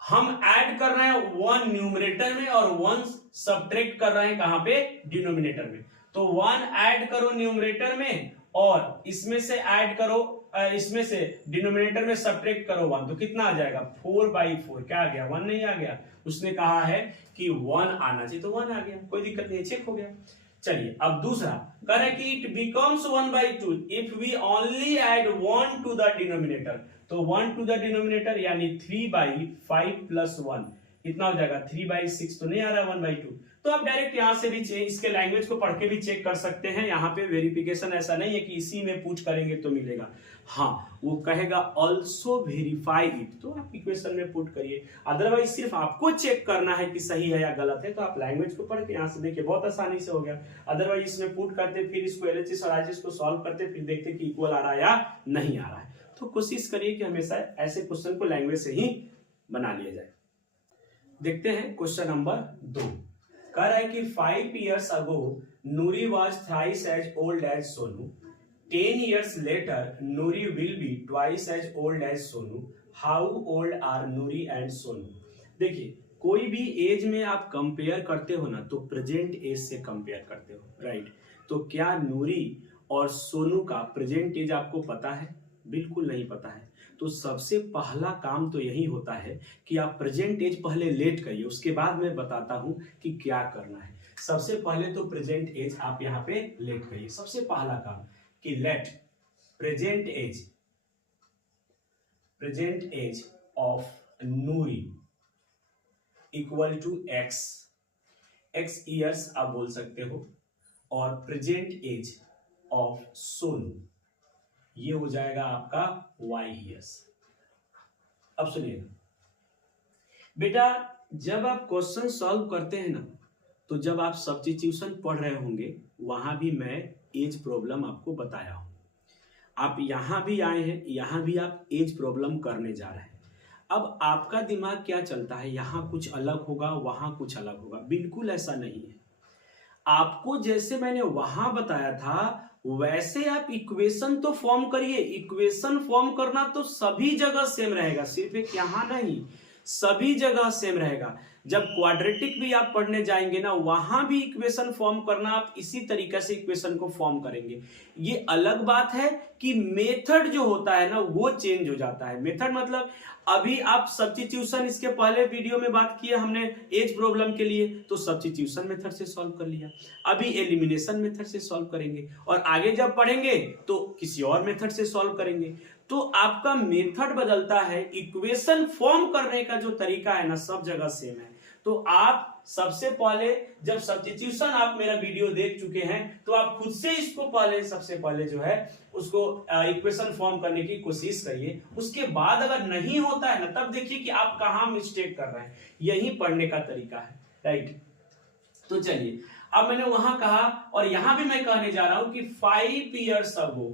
हम ऐड कर रहे हैं 1 न्यूमरेटर में और 1 सब्ट्रैक्ट कर रहे हैं कहां पे डिनोमिनेटर में। तो 1 ऐड करो न्यूमरेटर में और इसमें से ऐड करो, इसमें से डिनोमिनेटर में सब्ट्रैक्ट करो 1, तो कितना आ जाएगा 4/4। क्या आ गया 1 नहीं आ गया। उसने कहा है कि 1 आना चाहिए तो 1 आ गया, कोई दिक्कत नहीं, चेक हो गया। चलिए अब दूसरा कह रहा है कि it becomes 1/2 if we only add 1 to the denominator. तो 1 टू द डिनोमिनेटर यानी 3/5 प्लस 1 कितना हो जाएगा 3/6, तो नहीं आ रहा 1/2। तो आप डायरेक्ट यहां से भी इसके लैंग्वेज को पढ़ के भी चेक कर सकते हैं। यहाँ पे वेरिफिकेशन ऐसा नहीं है कि इसी में पूछ करेंगे तो मिलेगा, हाँ वो कहेगा ऑल्सो वेरीफाई इट, तो आप इक्वेशन में पुट करिए। अदरवाइज सिर्फ आपको चेक करना है कि सही है या गलत है, तो आप लैंग्वेज को पढ़ के यहाँ से देखिए बहुत आसानी से हो गया। अदरवाइज इसमें पुट करते फिर इसको LHS और RHS को सॉल्व करते फिर देखते कि इक्वल आ रहा है या नहीं आ रहा है। तो कोशिश करिए कि हमेशा ऐसे क्वेश्चन को लैंग्वेज से ही बना लिया जाए। देखते हैं क्वेश्चन नंबर 2। कह रहा है कि 5 years ago Nuri was thrice as old as Sonu. 10 years later Nuri will be twice as old as Sonu. How old are Nuri and Sonu? देखिए कोई भी एज में आप कंपेयर करते हो ना तो प्रेजेंट एज से कंपेयर करते हो, राइट। तो क्या नूरी और सोनू का प्रेजेंट एज आपको पता है? बिल्कुल नहीं पता है। तो सबसे पहला काम तो यही होता है कि आप प्रेजेंट एज पहले लेट करिए, उसके बाद मैं बताता हूं कि क्या करना है। सबसे पहले तो प्रेजेंट एज आप यहां पे लेट करिए। सबसे पहला काम कि let present age of Noori equal to x years आप बोल सकते हो, और प्रेजेंट एज ऑफ सोनू ये हो जाएगा आपका y ईयर्स। अब सुनिएगा बेटा, जब आप क्वेश्चन सॉल्व करते हैं ना तो जब आप सब्स्टिट्यूशन पढ़ रहे होंगे वहां भी मैं एज प्रॉब्लम आपको बताया हूं। आप यहां भी आए हैं, यहां भी आप एज प्रॉब्लम करने जा रहे हैं। अब आपका दिमाग क्या चलता है, यहां कुछ अलग होगा वहां कुछ अलग होगा, बिल्कुल ऐसा नहीं है। आपको जैसे मैंने वहां बताया था वैसे आप इक्वेशन तो फॉर्म करिए। इक्वेशन फॉर्म करना तो सभी जगह सेम रहेगा, सिर्फ एक यहां नहीं, सभी जगह सेम रहेगा। जब क्वाड्रेटिक भी आप पढ़ने जाएंगे ना, वहां भी इक्वेशन फॉर्म करना आप इसी तरीके से इक्वेशन को फॉर्म करेंगे। ये अलग बात है कि मेथड जो होता है ना वो चेंज हो जाता है। मेथड मतलब अभी आप सब्स्टिट्यूशन, इसके पहले वीडियो में बात की है हमने एज प्रॉब्लम के लिए, तो सब्स्टिट्यूशन मेथड से सॉल्व कर लिया। अभी एलिमिनेशन मेथड से सॉल्व करेंगे, और आगे जब पढ़ेंगे तो किसी और मेथड से सॉल्व करेंगे। तो आपका मेथड बदलता है, इक्वेशन फॉर्म करने का जो तरीका है ना सब जगह सेम है। तो आप सबसे पहले जब सब्स्टिट्यूशन आप मेरा वीडियो देख चुके हैं तो आप खुद से इसको सबसे पहले जो है उसको इक्वेशन फॉर्म करने की कोशिश करिए। उसके बाद अगर नहीं होता है ना, तब देखिए कि आप कहां मिस्टेक कर रहे हैं। यही पढ़ने का तरीका है, राइट। तो चलिए, अब मैंने वहां कहा और यहां भी मैं कहने जा रहा हूं कि 5 years ago।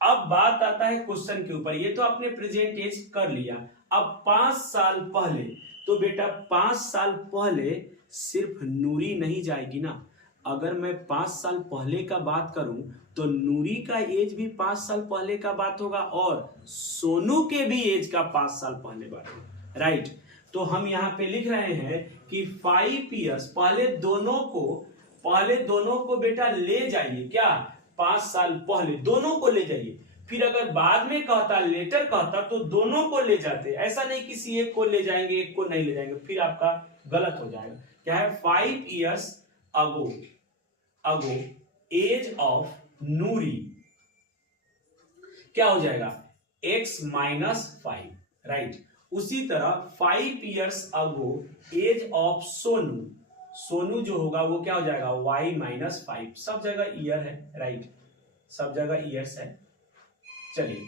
अब बात आता है क्वेश्चन के ऊपर। ये तो आपने प्रेजेंट एज कर लिया, अब 5 साल पहले। तो बेटा 5 साल पहले सिर्फ नूरी नहीं जाएगी ना। अगर मैं 5 साल पहले का बात करूं तो नूरी का एज भी 5 साल पहले का बात होगा, और सोनू के भी एज का 5 साल पहले बात होगा, राइट। तो हम यहाँ पे लिख रहे हैं कि 5 years, पहले दोनों को बेटा ले जाइए। क्या? 5 साल पहले दोनों को ले जाइए। फिर अगर बाद में कहता, लेटर कहता, तो दोनों को ले जाते। ऐसा नहीं किसी एक को ले जाएंगे एक को नहीं ले जाएंगे, फिर आपका गलत हो जाएगा। क्या है? 5 years ago age of Noori क्या हो जाएगा? x - 5, right. उसी तरह 5 years ago age of Sonu जो होगा वो क्या हो जाएगा? y - 5। सब जगह ईयर है, राइट, सब जगह ईयर्स है। चलिए,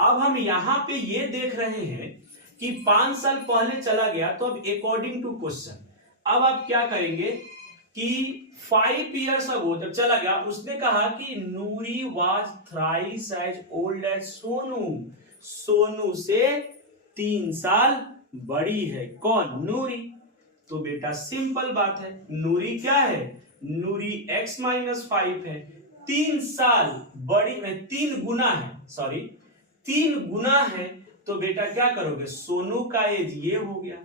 अब हम यहां पे ये देख रहे हैं कि 5 साल पहले चला गया, तो अब अकॉर्डिंग टू क्वेश्चन अब आप क्या करेंगे कि 5 years ago जब चला गया, उसने कहा कि Noori was thrice as old as Sonu से 3 साल बड़ी है। कौन? नूरी। तो बेटा सिंपल बात है, नूरी क्या है? नूरी x - 5 है। 3 साल बड़ी में 3 गुना है, सॉरी 3 गुना है। तो बेटा क्या करोगे? सोनू का एज ये हो गया,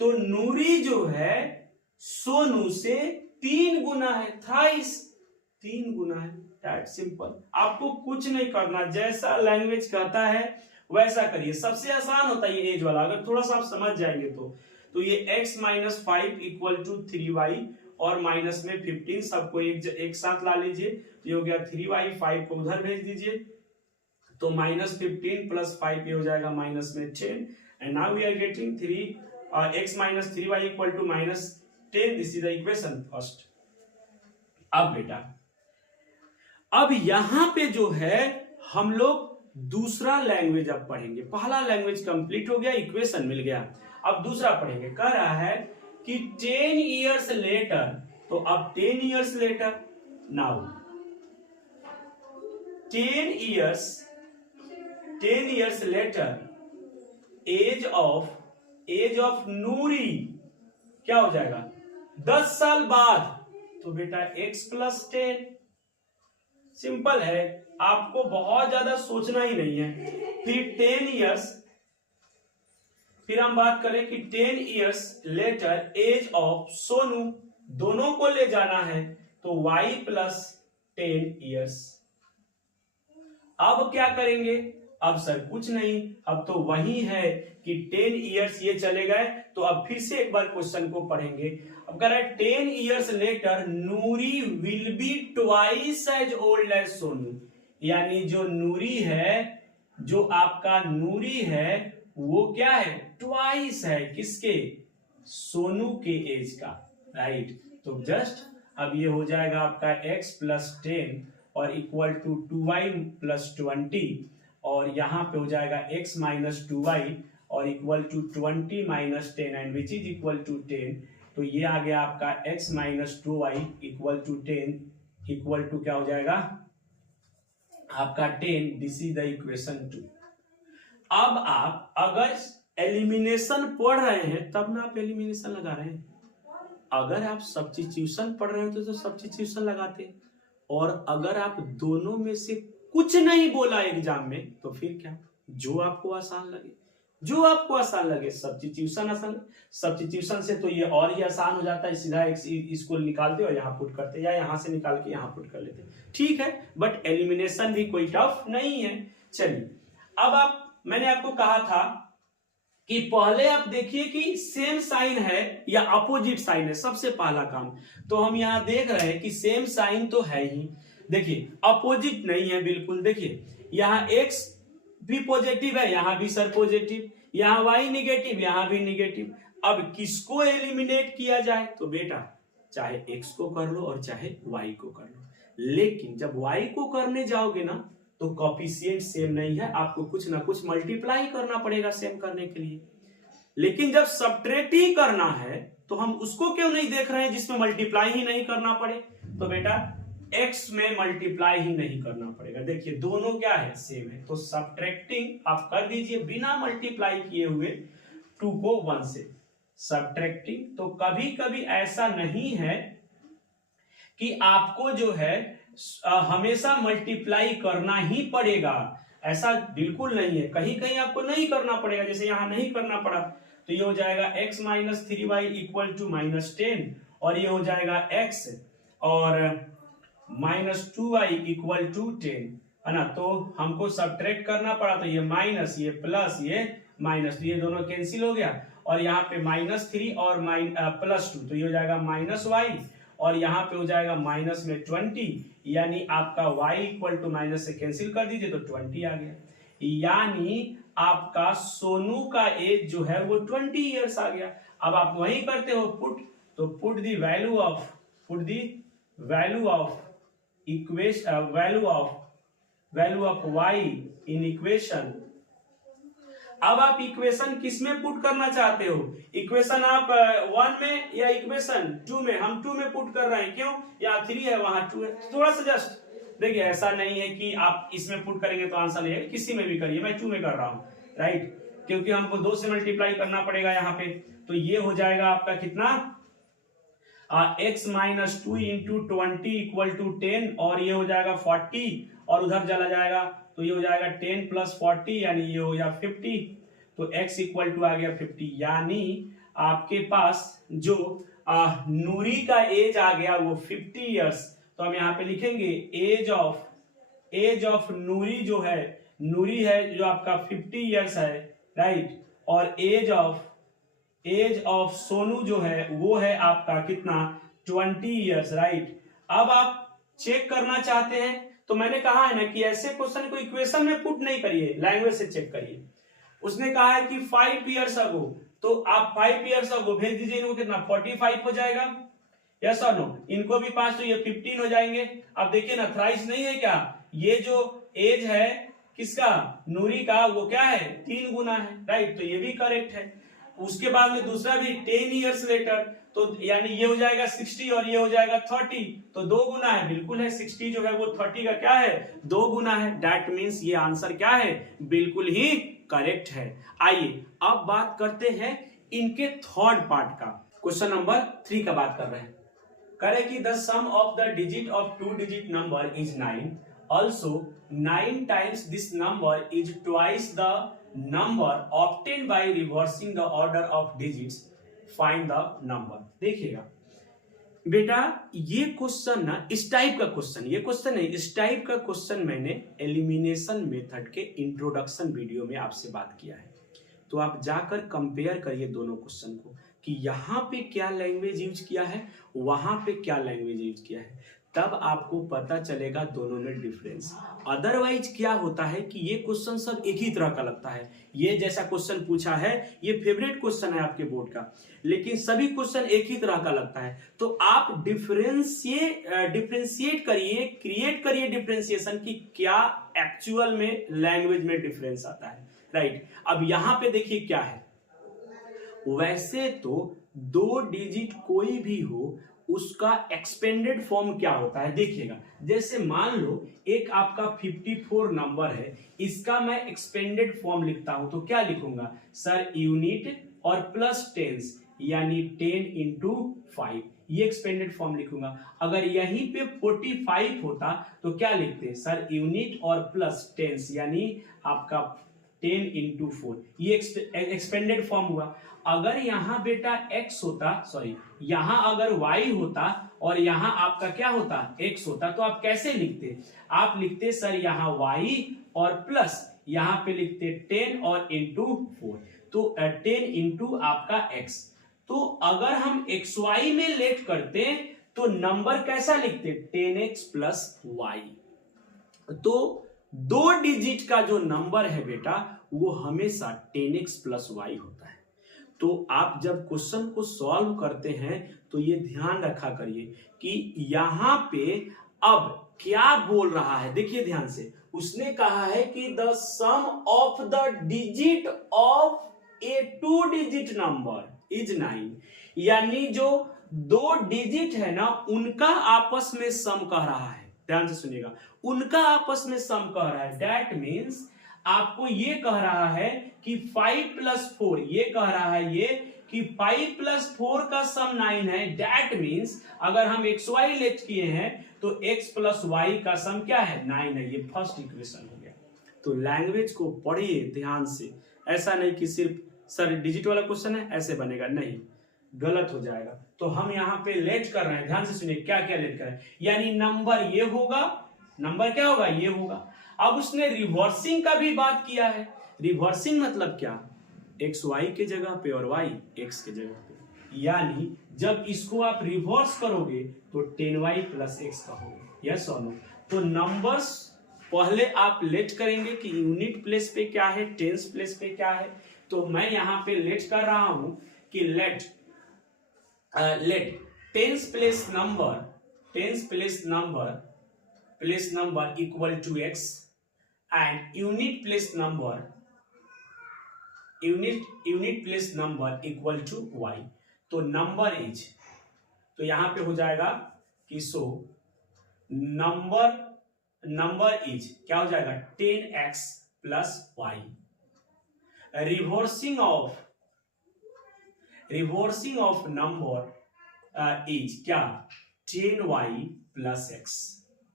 तो नूरी जो है सोनू से 3 गुना है, थ्राइस 3 गुना है। That simple. आपको कुछ नहीं करना, जैसा लैंग्वेज कहता है वैसा करिए। सबसे आसान होता है ये एज वाला, अगर थोड़ा सा आप समझ जाएंगे तो ये x - 5 = 3y और माइनस में 15 सबको एक साथ ला लीजिए। तो ये हो गया 3y, 5 को उधर भेज दीजिए, तो -15 + 5 ये हो जाएगा -10। And now we are getting x - 3y = -10। This is the equation first. अब बेटा, अब यहां पे जो है हम लोग दूसरा लैंग्वेज अब पढ़ेंगे। पहला लैंग्वेज कंप्लीट हो गया, इक्वेशन मिल गया, अब दूसरा पढ़ेंगे। कह रहा है कि 10 years later, तो अब 10 years later, now 10 years later age of Noori क्या हो जाएगा? 10 साल बाद। तो बेटा x + 10। सिंपल है, आपको बहुत ज्यादा सोचना ही नहीं है। फिर 10 years, फिर हम बात करें कि 10 years later age of Sonu, दोनों को ले जाना है, तो y + 10 years। अब क्या करेंगे? अब सर कुछ नहीं, अब तो वही है कि 10 years ये चले गए, तो अब फिर से एक बार क्वेश्चन को पढ़ेंगे। अब कह रहा है 10 years later Noori will be twice as old as Sonu. यानी जो नूरी है, जो आपका नूरी है, वो क्या है? ट्वाइस है, किसके? सोनू के एज का, राइट। तो जस्ट अब ये हो जाएगा आपका x + 10 और = 2y + 20, और यहां पे हो जाएगा x - 2y और = 20 - 10 एंड विच इज = 10। तो ये आ गया आपका x - 2y = 10 क्या हो जाएगा आपका 10। This is the equation 2। अब आप अगर एलिमिनेशन पढ़ रहे हैं तब ना आप एलिमिनेशन लगा रहे हैं। अगर आप सब्स्टिट्यूशन पढ़ रहे हो तो सब्स्टिट्यूशन लगाते, और अगर आप दोनों में से कुछ नहीं बोला एग्जाम में तो फिर क्या, जो आपको आसान लगे, जो आपको आसान लगे। सब्स्टिट्यूशन आसान, सब्स्टिट्यूशन से तो ये और ही आसान हो जाता है, सीधा इसको निकालते और यहाँ पुट करते, या यहाँ से निकाल के यहाँ पुट कर लेते, ठीक है। बट एलिमिनेशन भी कोई टफ नहीं है। चलिए अब मैंने आपको कहा था कि पहले आप देखिए कि सेम साइन है या अपोजिट साइन है, सबसे पहला काम। तो हम यहां देख रहे हैं कि सेम साइन तो है ही, देखिए अपोजिट नहीं है बिल्कुल। देखिए यहां x भी पॉजिटिव है, यहां भी सर पॉजिटिव, यहां y निगेटिव, यहां भी निगेटिव। अब किसको एलिमिनेट किया जाए, तो बेटा चाहे x को कर लो और चाहे y को कर लो, लेकिन जब y को करने जाओगे ना तो कोफिशिएंट सेम नहीं है, आपको कुछ ना कुछ मल्टीप्लाई करना पड़ेगा सेम करने के लिए। लेकिन जब सब्ट्रैक्ट ही करना है तो हम उसको क्यों नहीं देख रहे हैं जिसमें मल्टीप्लाई ही नहीं करना पड़े, तो बेटा x में मल्टीप्लाई ही नहीं करना पड़ेगा। देखिए दोनों क्या है, सेम है, तो सब्ट्रैक्टिंग आप कर दीजिए बिना मल्टीप्लाई किए हुए 2 को 1 से सब्ट्रैक्टिंग। तो कभी कभी ऐसा नहीं है कि आपको जो है हमेशा मल्टीप्लाई करना ही पड़ेगा, ऐसा बिल्कुल नहीं है। कहीं कहीं आपको नहीं करना पड़ेगा, जैसे यहां नहीं करना पड़ा, तो ये हो जाएगा x minus 3y equal to -10, और ये हो जाएगा x और -2y इक्वल टू 10, है ना। तो हमको सब्ट्रैक्ट करना पड़ा, तो ये माइनस, ये प्लस, ये माइनस, तो ये दोनों कैंसिल हो गया, और यहाँ पे -3 और +2, तो ये हो जाएगा -y, और यहाँ पे हो जाएगा माइनस में 20, यानी आपका y इक्वल टू माइनस से कैंसिल कर दीजिए तो 20 आ गया, यानी आपका सोनू का एज जो है वो 20 इयर्स आ गया। अब आप वही करते हो पुट, तो put the value of y in equation. अब आप इक्वेशन किस में पुट करना चाहते हो, इक्वेशन आप 1 में या इक्वेशन 2 में? हम 2 में पुट कर रहे हैं, क्यों, यहाँ 3 है वहां 2 है, तो थोड़ा सा जस्ट देखिए, ऐसा नहीं है कि आप इसमें पुट करेंगे तो आंसर नहीं है, किसी में भी करिए, मैं 2 में कर रहा हूं, राइट, क्योंकि हमको 2 से मल्टीप्लाई करना पड़ेगा यहाँ पे। तो ये हो जाएगा आपका कितना, x minus 2 into 20 equal to 10, और ये हो जाएगा 40, और उधर चला जाएगा तो ये हो जाएगा 10 प्लस 40, यानी ये हो जाएगा 50, तो x इक्वल टू आ गया 50, यानी आपके पास जो नूरी का एज आ गया वो 50 इयर्स। तो हम यहाँ पे लिखेंगे एज ऑफ नूरी जो है, नूरी है जो आपका 50 इयर्स है, राइट, और एज ऑफ सोनू जो है वो है आपका कितना, 20 इयर्स, राइट। अब आप चेक करना चाहते हैं तो मैंने कहा है ना कि ऐसे क्वेश्चन को इक्वेशन में पुट नहीं करिए, लैंग्वेज से चेक करिए। उसने कहा है कि 5 इयर्स अगो, तो आप 5 इयर्स अगो भेज दीजिए, इनको कितना 45 हो जाएगा, यस और नो, इनको भी 5 तो ये 15 हो जाएंगे। अब देखिए ना, थ्राइस नहीं है क्या, ये जो एज है किसका, नूरी का, वो क्या है 3 गुना है, राइट, तो ये भी करेक्ट है। उसके बाद में दूसरा भी 10 इयर्स लेटर, तो यानी ये हो जाएगा 60 और ये हो जाएगा 30, तो 2 गुना है, बिल्कुल है, 60 जो है वो 30 का क्या है, 2 गुना है, दैट मीन्स ये आंसर क्या है, बिल्कुल ही करेक्ट है। आइए अब बात करते हैं इनके थर्ड पार्ट का, क्वेश्चन नंबर 3 का बात कर रहे हैं। करे कि the sum of the digit of 2 digit number is 9, also 9 times this number is twice the number obtained by reversing the order of digits, find the number। देखिएगा बेटा, ये क्वेश्चन ना इस टाइप का क्वेश्चन, ये क्वेश्चन नहीं, इस type का क्वेश्चन मैंने एलिमिनेशन मेथड के इंट्रोडक्शन वीडियो में आपसे बात किया है, तो आप जाकर कंपेयर करिए दोनों क्वेश्चन को कि यहाँ पे क्या लैंग्वेज यूज किया है, वहां पे क्या लैंग्वेज यूज किया है, तब आपको पता चलेगा दोनों में डिफरेंस। अदरवाइज क्या होता है कि ये क्वेश्चन सब एक ही तरह का लगता है, ये जैसा क्वेश्चन पूछा है ये फेवरेट क्वेश्चन है आपके बोर्ड का, लेकिन सभी क्वेश्चन एक ही तरह का लगता है। तो आप डिफरेंशिएट करिए, क्रिएट करिए डिफरेंशिएशन की क्या एक्चुअल में लैंग्वेज में डिफरेंस आता है, राइट। अब यहां पे देखिए क्या है, वैसे तो 2 डिजिट कोई भी हो उसका एक्सपेंडेड फॉर्म क्या होता है, देखिएगा, जैसे मान लो एक आपका 54 नंबर है, इसका मैं एक्सपेंडेड फॉर्म लिखता हूं तो क्या लिखूंगा सर, यूनिट और प्लस टेंस, यानी 10 इंटू 5, ये एक्सपेंडेड फॉर्म लिखूंगा। अगर यहीं पे 45 होता तो क्या लिखते सर, यूनिट और प्लस टेंस, यानी आपका 10 इंटू 4, ये एक्सपेंडेड फॉर्म हुआ। अगर यहाँ बेटा x होता, सॉरी यहाँ अगर y होता और यहाँ आपका क्या होता x होता, तो आप कैसे लिखते, आप लिखते सर यहाँ y और प्लस यहाँ पे लिखते 10 और इंटू 4, तो 10 इंटू आपका x। तो अगर हम xy में लेट करते तो नंबर कैसा लिखते 10x प्लस y। तो 2 डिजिट का जो नंबर है बेटा वो हमेशा 10x प्लस y होता है। तो आप जब क्वेश्चन को सॉल्व करते हैं तो ये ध्यान रखा करिए कि यहां पे अब क्या बोल रहा है, देखिए ध्यान से। उसने कहा है कि the sum of the digit of a 2 digit number is 9, यानी जो 2 डिजिट है ना उनका आपस में सम कह रहा है। ध्यान से सुनिएगा, उनका आपस में सम कह रहा है। दैट मीन्स आपको ये कह रहा है कि 5 प्लस 4, ये कह रहा है ये कि 5 प्लस 4 का सम 9 है। दैट मीन्स अगर हम एक्स वाई लेट किए हैं तो x प्लस वाई का सम क्या है 9 है। ये फर्स्ट इक्वेशन हो गया। तो लैंग्वेज को पढ़िए ध्यान से, ऐसा नहीं कि सिर्फ सर डिजिट वाला क्वेश्चन है ऐसे बनेगा, नहीं, गलत हो जाएगा। तो हम यहाँ पे लेट कर रहे हैं, ध्यान से सुनिए क्या क्या लेट कर रहे हैं, यानी नंबर ये होगा, नंबर क्या होगा ये होगा। अब उसने रिवर्सिंग का भी बात किया है। रिवर्सिंग मतलब क्या, एक्स वाई के जगह पे और वाई एक्स के जगह पे, यानी जब इसको आप रिवर्स करोगे तो 10y प्लस एक्स का होगा। यस और नो। तो नंबर्स पहले आप लेट करेंगे कि यूनिट प्लेस पे क्या है, टेंस प्लेस पे क्या है। तो मैं यहां पे लेट कर रहा हूं कि let tens place number equal to x and unit place number equal to y। तो नंबर इज, तो यहां पे हो जाएगा कि सो नंबर इज क्या हो जाएगा 10x plus y। Reversing of number is क्या 10y प्लस x।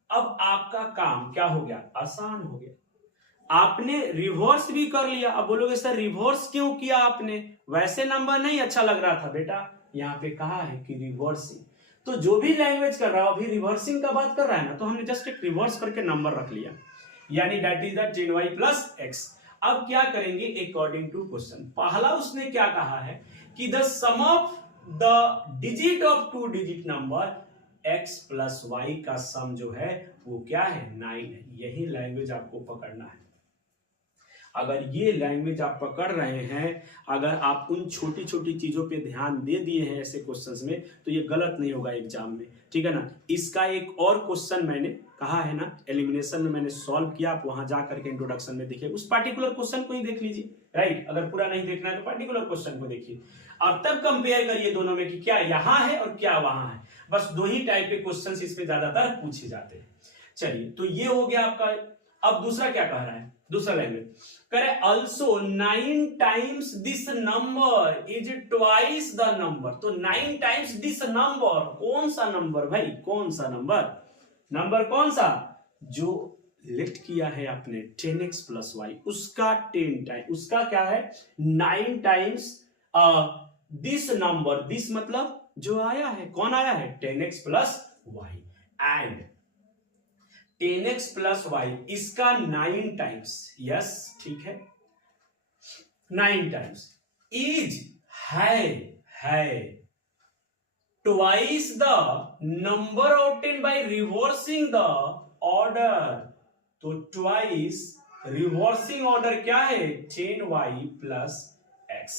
अब आपका काम क्या हो गया, आसान हो गया। आपने रिवर्स भी कर लिया। अब बोलोगे सर रिवर्स क्यों किया आपने, वैसे नंबर नहीं अच्छा लग रहा था। बेटा यहां पे कहा है कि रिवर्सिंग, तो जो भी लैंग्वेज कर रहा हो अभी रिवर्सिंग का बात कर रहा है ना, तो हमने जस्ट एक रिवर्स करके नंबर रख लिया, यानी that is the 10y plus x। अब क्या करेंगे अकॉर्डिंग टू क्वेश्चन। पहला उसने क्या कहा है कि the sum of the digit of 2 digit number x plus y का सम जो है वो क्या है 9 है। यही लैंग्वेज आपको पकड़ना है। अगर ये लैंग्वेज आप पकड़ रहे हैं, अगर आप उन छोटी छोटी चीजों पे ध्यान दे दिए हैं ऐसे क्वेश्चंस में, तो ये गलत नहीं होगा एग्जाम में, ठीक है ना। इसका एक और क्वेश्चन मैंने कहा है ना एलिमिनेशन में मैंने सॉल्व किया, आप वहां जाकर के इंट्रोडक्शन में देखिए, उस पार्टिकुलर क्वेश्चन को ही देख लीजिए, राइट। अगर पूरा नहीं देखना है तो पार्टिकुलर क्वेश्चन को देखिए, अब तब कंपेयर करिए दोनों में कि क्या यहाँ है और क्या वहां है। बस 2 ही टाइप के क्वेश्चन इसमें ज्यादातर पूछे जाते हैं। चलिए, तो ये हो गया आपका। अब दूसरा क्या कह रहा है, दूसरा लैंग्वेज करे also 9 times this number is twice the number. तो 9 टाइम्स दिस नंबर, कौन सा नंबर भाई, कौन सा नंबर कौन सा, जो लेट किया है आपने 10x प्लस y, उसका 10 टाइम, उसका क्या है 9 टाइम्स दिस नंबर। दिस मतलब जो आया है, कौन आया है 10x plus y, and 10x plus y इसका 9 टाइम्स, यस ठीक है 9 टाइम्स, इज है twice the number obtain by reversing the order. तो ट्वाइस रिवर्सिंग ऑर्डर क्या है 10y प्लस x।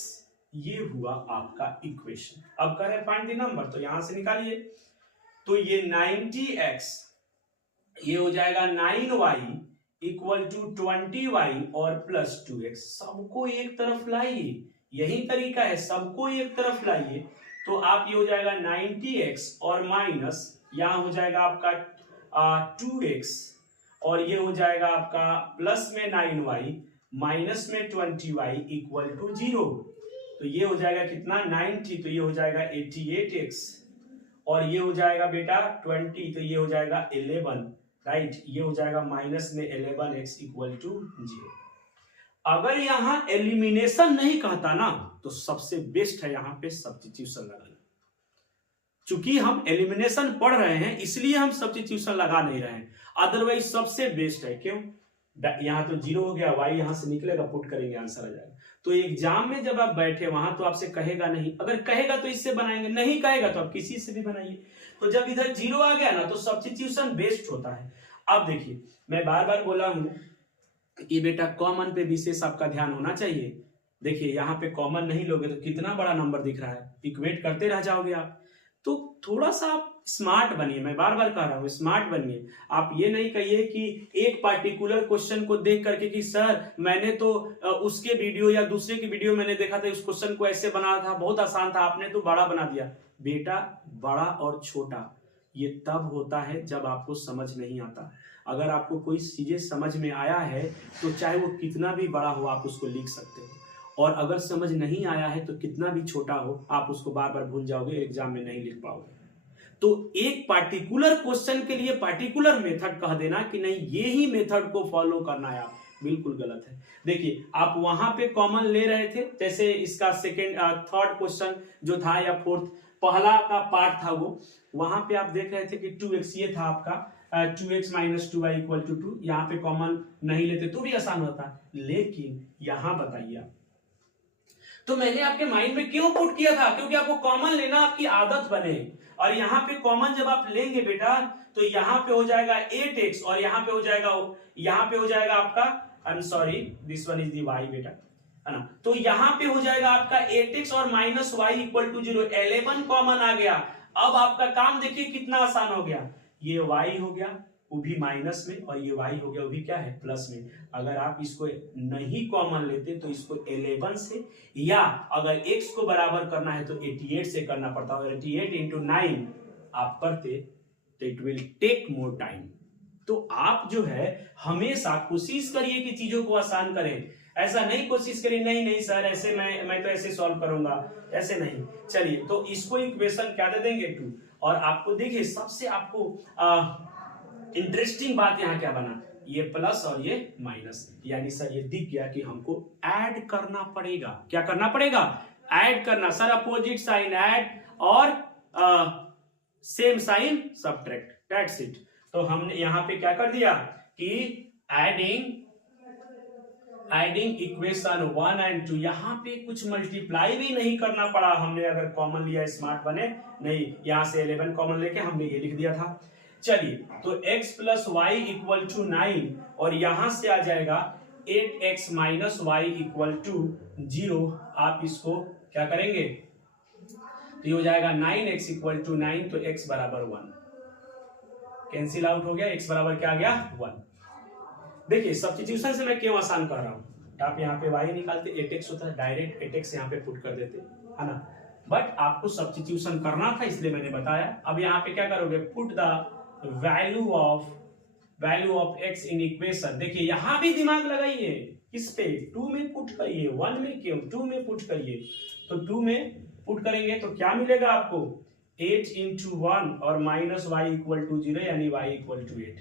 ये हुआ आपका इक्वेशन। अब करें फाइंड द नंबर, तो यहां से निकालिए। तो ये 90x, ये हो जाएगा 9y इक्वल टू 20y और प्लस 2x। सबको एक तरफ लाइए, यही तरीका है, सबको एक तरफ लाइए। तो आप ये हो जाएगा 90x और माइनस यहां हो जाएगा आपका 2x, और ये हो जाएगा आपका प्लस में 9y माइनस में 20y इक्वल टू 0। तो ये हो जाएगा कितना 90, तो ये हो जाएगा 88x और ये हो जाएगा बेटा 20, तो ये हो जाएगा 11, राइट। ये हो जाएगा माइनस में 11x इक्वल टू 0। अगर यहां एलिमिनेशन नहीं कहता ना तो सबसे बेस्ट है यहां पे सब्स्टिट्यूशन लगाना। चूंकि हम एलिमिनेशन पढ़ रहे हैं इसलिए हम सब्स्टिट्यूशन लगा नहीं रहे हैं, अदरवाइज सबसे बेस्ट है। क्यों? यहां तो 0 हो गया, y यहां से निकलेगा, पुट करेंगे आंसर आ जाएगा। तो एग्जाम में जब आप बैठे वहां तो आपसे कहेगा नहीं, अगर कहेगा तो इससे बनाएंगे, नहीं कहेगा तो आप किसी से भी बनाइए। तो जब इधर 0 आ गया ना तो सब्स्टिट्यूशन बेस्ट होता है। अब देखिए मैं बार बार बोला हूं कि बेटा कॉमन पे विशेष आपका ध्यान होना चाहिए। देखिए यहाँ पे कॉमन नहीं लोगे तो कितना बड़ा नंबर दिख रहा है, इक्वेट करते रह जाओगे आप। तो थोड़ा सा आप स्मार्ट बनिए, मैं बार बार कह रहा हूं स्मार्ट बनिए। आप ये नहीं कहिए कि एक पार्टिकुलर क्वेश्चन को देख करके कि सर मैंने तो उसके वीडियो या दूसरे की वीडियो मैंने देखा था, उस क्वेश्चन को ऐसे बनाया था, बहुत आसान था, आपने तो बड़ा बना दिया। बेटा बड़ा और छोटा ये तब होता है जब आपको समझ नहीं आता। अगर आपको कोई चीजें समझ में आया है तो चाहे वो कितना भी बड़ा हो आप उसको लिख सकते हो, और अगर समझ नहीं आया है तो कितना भी छोटा हो आप उसको बार बार भूल जाओगे, एग्जाम में नहीं लिख पाओगे। तो एक पार्टिकुलर क्वेश्चन के लिए पार्टिकुलर मेथड कह देना कि नहीं ये ही मेथड को फॉलो करना है, आप बिल्कुल गलत है। देखिए आप वहां पे कॉमन ले रहे थे, जैसे इसका सेकेंड थर्ड क्वेश्चन जो था या फोर्थ पहला का पार्ट था वो, वहां पे आप देख रहे थे कि 2x ये था आपका 2x minus 2y equal to 2, यहाँ पे कॉमन नहीं लेते तो भी आसान होता। लेकिन यहां बताइए आप, तो मैंने आपके माइंड में क्यों पुट किया था? क्योंकि आपको कॉमन लेना आपकी आदत बने। और यहाँ पे कॉमन जब आप लेंगे बेटा तो यहाँ पे हो जाएगा 8x और यहाँ पे हो जाएगा आपका, I am sorry this one is the y बेटा, है ना। तो यहाँ पे हो जाएगा आपका 8x और minus y equal to 0, 11 common आ गया। अब आपका काम देखिए कितना आसान हो गया, ये y हो गया वो भी माइनस में और ये y हो गया वो भी क्या है प्लस में। अगर आप इसको नहीं कॉमन लेते तो इसको 11 से, या अगर x को बराबर करना है तो 88 से करना पड़ता है, 88 इंटू 9 आप करते तो it will take more time. तो आप जो है हमेशा कोशिश करिए कि चीजों को आसान करें, ऐसा नहीं कोशिश करिए नहीं नहीं सर ऐसे मैं तो ऐसे सॉल्व करूंगा, ऐसे नहीं। चलिए तो इसको इक्वेशन क्या दे देंगे 2, और आपको देखिए सबसे आपको इंटरेस्टिंग बात यहां क्या बना, ये प्लस और ये माइनस, यानी सर ये दिख गया कि हमको ऐड करना पड़ेगा। क्या करना पड़ेगा? ऐड करना। सर अपोजिट साइन ऐड और same sign subtract, that's it. तो हमने यहां पे क्या कर दिया कि एडिंग इक्वेशन 1 एंड 2, यहां पे कुछ मल्टीप्लाई भी नहीं करना पड़ा हमने, अगर कॉमन लिया स्मार्ट बने नहीं, यहां से 11 कॉमन लेके हमने ये लिख दिया था। चलिए तो x plus y equal to 9 और यहां से आ जाएगा 8x minus y equal to 0। आप इसको क्या करेंगे तो ये हो जाएगा 9x इक्वल टू 9, तो x बराबर 1 कैंसिल आउट हो गया, x बराबर क्या आ गया 1। देखिए सब्स्टिट्यूशन से मैं क्यों आसान कर रहा हूं, आप यहाँ पे y निकालते 8x होता है, डायरेक्ट 8x यहाँ पे पुट कर देते, है ना। बट आपको सब्स्टिट्यूशन करना था इसलिए मैंने बताया। अब यहाँ पे क्या करोगे, put the value of x in equation. देखिए यहां भी दिमाग लगाइए, किस पे 2 में पुट करिए, 1 में क्यों 2 में पुट करिए। तो 2 में पुट करेंगे तो क्या मिलेगा आपको 8 इंटू 1 और माइनस वाई इक्वल टू 0 यानी y इक्वल टू 8।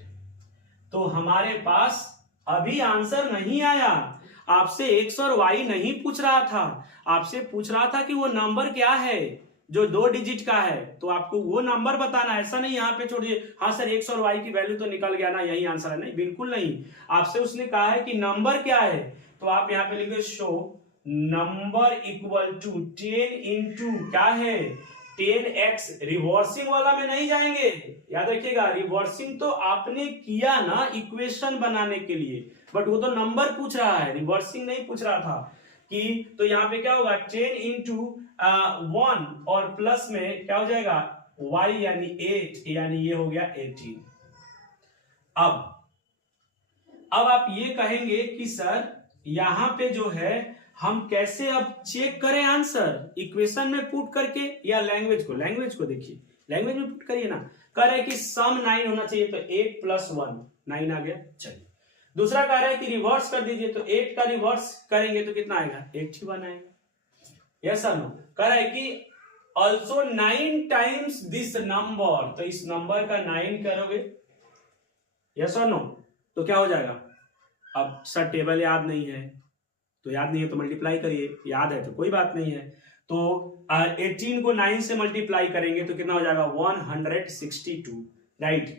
तो हमारे पास अभी आंसर नहीं आया, आपसे x और y नहीं पूछ रहा था, आपसे पूछ रहा था कि वो नंबर क्या है जो 2 डिजिट का है, तो आपको वो नंबर बताना, ऐसा नहीं यहाँ पे छोड़िए हाँ सर x और y की वैल्यू तो निकल गया ना यही आंसर है, नहीं बिल्कुल नहीं। आपसे उसने कहा है कि नंबर क्या है, तो आप यहाँ पे लिखिए so number equal to 10 into क्या है 10x। रिवर्सिंग वाला में नहीं जाएंगे, याद रखिएगा रिवर्सिंग तो आपने किया ना इक्वेशन बनाने के लिए, बट वो तो नंबर पूछ रहा है, रिवर्सिंग नहीं पूछ रहा था कि। तो यहाँ पे क्या होगा 10 इंटू 1 और प्लस में क्या हो जाएगा y यानी 8, यानी ये हो गया 18। अब आप ये कहेंगे कि सर यहां पे जो है हम कैसे अब चेक करें आंसर, इक्वेशन में पुट करके या लैंग्वेज को देखिए, लैंग्वेज में पुट करिए ना। कह रहे हैं कि सम 9 होना चाहिए, तो 8 प्लस 1 9 आ गया। चलिए दूसरा कह रहा है कि रिवर्स कर दीजिए, तो 8 का रिवर्स करेंगे तो कितना आएगा 81 आएगा। Yes sir no. कह रहा है कि ऑल्सो 9 टाइम्स दिस नंबर, तो इस नंबर का 9 करोगे, यस और नो, तो क्या हो जाएगा। अब सर टेबल याद नहीं है, तो याद नहीं है तो मल्टीप्लाई करिए, याद है तो कोई बात नहीं है। तो 18 को 9 से मल्टीप्लाई करेंगे तो कितना हो जाएगा 162, राइट।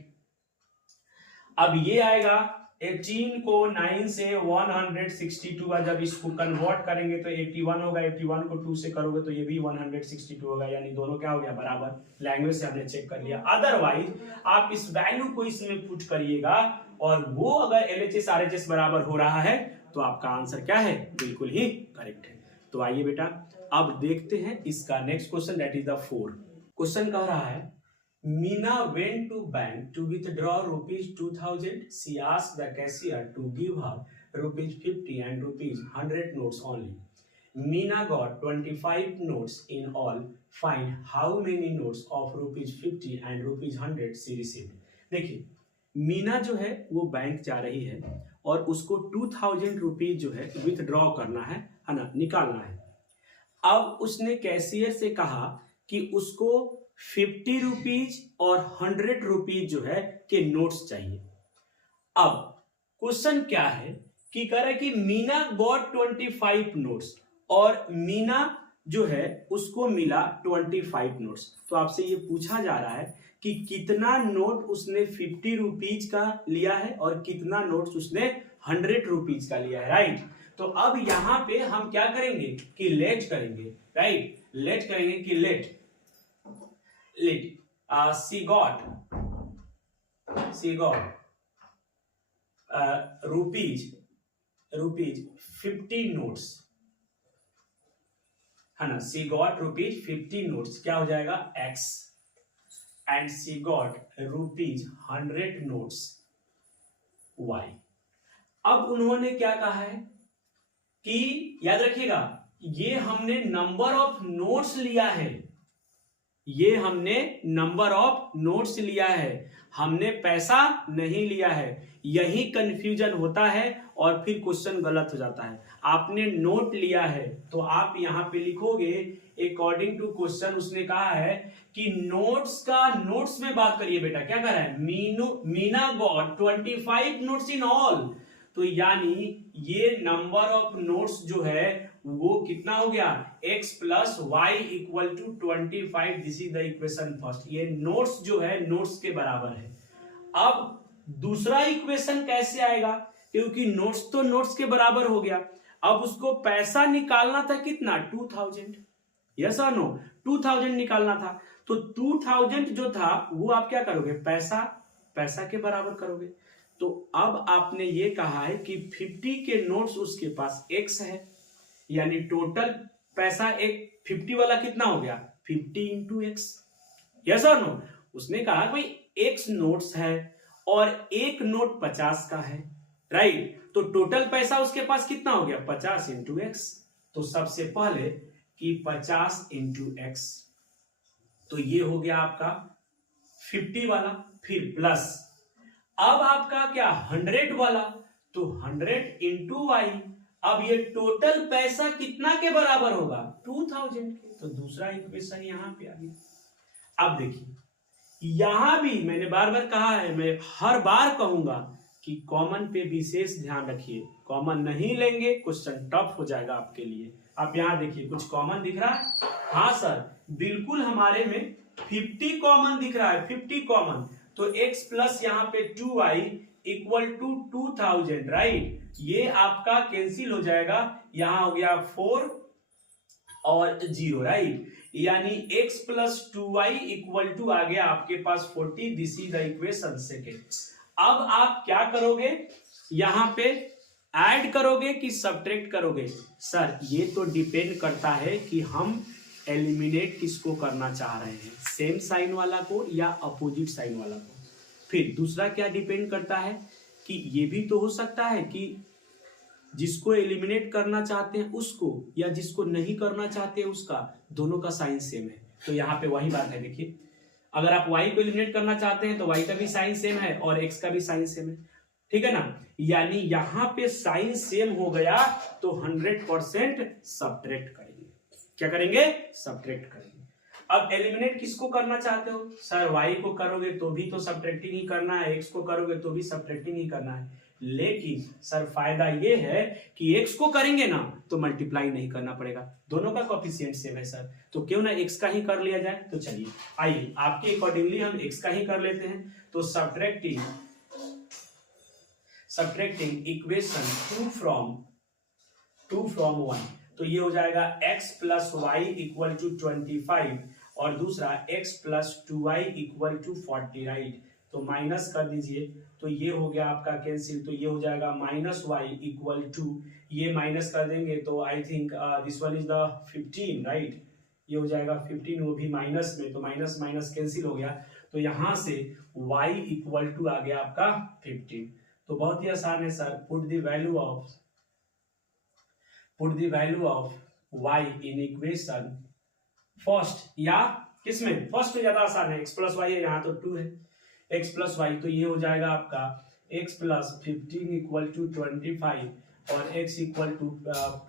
अब ये आएगा 18 को 9 से 162 का जब इसको कन्वर्ट करेंगे तो 81 होगा, 81 को 2 से करोगे तो ये भी 162 होगा, यानी दोनों क्या हो गया बराबर। लैंग्वेज से हमने चेक कर लिया। अदरवाइज आप इस वैल्यू को इसमें पुट करिएगा और वो अगर LHS RHS बराबर हो रहा है तो आपका आंसर क्या है, बिल्कुल ही करेक्ट है। तो आइए बेटा अब देखते हैं इसका next question, that is the 4 question. कह रहा है Meena went to bank to withdraw rupees 2000. She asked the cashier to give her rupees 50 and rupees 100 notes only. Meena got 25 notes in all. Find how many notes of rupees 50 and rupees 100 she received. देखिए मीना जो है वो bank जा रही है और उसको 2000 rupees जो है विथड्रॉ करना है ना, निकालना है। अब उसने कैशियर से कहा कि उसको 50 रुपीज और 100 रुपीज जो है के नोट्स चाहिए। अब क्वेश्चन क्या है कि कह रहा है कि मीना गॉट 25 नोट्स और मीना जो है उसको मिला 25 नोट्स। तो आपसे ये पूछा जा रहा है कि कितना नोट उसने 50 रुपीज का लिया है और कितना नोट्स उसने 100 रुपीज का लिया है, राइट। तो अब यहां पे हम क्या करेंगे कि लेट करेंगे, राइट, लेट करेंगे कि late she got rupees 50 notes है ना, she got rupees 50 notes, क्या हो जाएगा x, and she got rupees 100 notes y। अब उन्होंने क्या कहा है कि याद रखिएगा ये हमने नंबर ऑफ नोट्स लिया है, ये हमने नंबर ऑफ नोट्स लिया है, हमने पैसा नहीं लिया है। यही कंफ्यूजन होता है और फिर क्वेश्चन गलत हो जाता है। आपने नोट लिया है तो आप यहां पे लिखोगे अकॉर्डिंग टू क्वेश्चन उसने कहा है कि नोट्स में बात करिए बेटा, क्या कर रहा है Meena got 25 notes in all, तो यानी ये नंबर ऑफ नोट्स जो है वो कितना हो गया x plus y equal to 25, this is the equation first. ये नोट्स जो है नोट्स के बराबर है। अब दूसरा इक्वेशन कैसे आएगा, क्योंकि नोट्स तो नोट्स के बराबर हो गया। अब उसको पैसा निकालना था कितना 2000, यस और नो, 2000 निकालना था। तो 2000 जो था वो आप क्या करोगे पैसा के बराबर करोगे। तो अब आपने ये कहा है कि 50 के नोट्स उसके पास x है, यानी टोटल पैसा एक 50 वाला कितना हो गया 50 इंटू एक्स, यस और नो। उसने कहा भाई x नोट्स है और एक नोट 50 का है, राइट। तो टोटल पैसा उसके पास कितना हो गया 50 इंटू एक्स। तो सबसे पहले कि 50 इंटू एक्स, तो ये हो गया आपका 50 वाला, फिर प्लस अब आपका क्या 100 वाला, तो 100 इंटू वाई। अब ये टोटल पैसा कितना के बराबर होगा 2000 के, तो दूसरा इक्वेशन यहां पे आ गया। अब देखिए यहां भी मैंने बार बार कहा है, मैं हर बार कहूंगा कि कॉमन पे विशेष ध्यान रखिए, कॉमन नहीं लेंगे क्वेश्चन टफ हो जाएगा आपके लिए। आप यहां देखिए कुछ कॉमन दिख रहा है, हाँ सर बिल्कुल हमारे में 50 कॉमन दिख रहा है, 50 कॉमन, तो x प्लस यहाँ पे 2y इक्वल टू 2000, राइट। ये आपका कैंसिल हो जाएगा, यहां हो गया 4 और 0, राइट। यानी x plus 2y equal to आ गया आपके पास 40, this is the equation second. अब आप क्या करोगे, यहां पे ऐड करोगे कि सब्ट्रैक्ट करोगे। सर ये तो डिपेंड करता है कि हम एलिमिनेट किसको करना चाह रहे हैं, सेम साइन वाला को या अपोजिट साइन वाला को। फिर दूसरा क्या डिपेंड करता है कि ये भी तो हो सकता है कि जिसको एलिमिनेट करना चाहते हैं उसको या जिसको नहीं करना चाहते उसका, दोनों का साइन सेम है। तो यहाँ पे वही बात है, देखिए अगर आप y को एलिमिनेट करना चाहते हैं तो y का भी साइन सेम है और x का भी साइन सेम है, ठीक है ना। यानी यहां पे साइन सेम हो गया तो 100% सब्ट्रैक्ट करेंगे, क्या करेंगे सब्ट्रैक्ट करेंगे। अब एलिमिनेट किसको करना चाहते हो सर? y को करोगे तो भी तो सब्ट्रैक्टिंग ही करना है, x को करोगे तो भी सब्ट्रैक्टिंग ही करना है, लेकिन सर फायदा ये है कि x को करेंगे ना तो मल्टीप्लाई नहीं करना पड़ेगा, दोनों का कोएफिशिएंट सेम है सर, तो क्यों ना x का ही कर लिया जाए। तो चलिए आइए आपके अकॉर्डिंगली हम x का ही कर लेते हैं। तो सब्ट्रैक्टिंग इक्वेशन 2 from 1, तो ये हो जाएगा x plus y equal to 25 और दूसरा x plus 2y equal to 40, right. तो माइनस कर दीजिए, तो ये हो गया आपका कैंसिल, तो ये हो जाएगा माइनस वाई इक्वल टू, ये माइनस कर देंगे तो I think this one is the 15, right. ये हो जाएगा 15, वो भी माइनस में, तो माइनस माइनस कैंसिल हो गया, तो यहां से y इक्वल टू आ गया आपका 15। तो बहुत ही आसान है sir, put the value of y in equation first, या किसमें फर्स्ट में ज्यादा आसान है, x प्लस वाई है, यहाँ तो 2 है, x प्लस वाई, तो ये हो जाएगा आपका x प्लस 15 इक्वल टू 25 और x equal to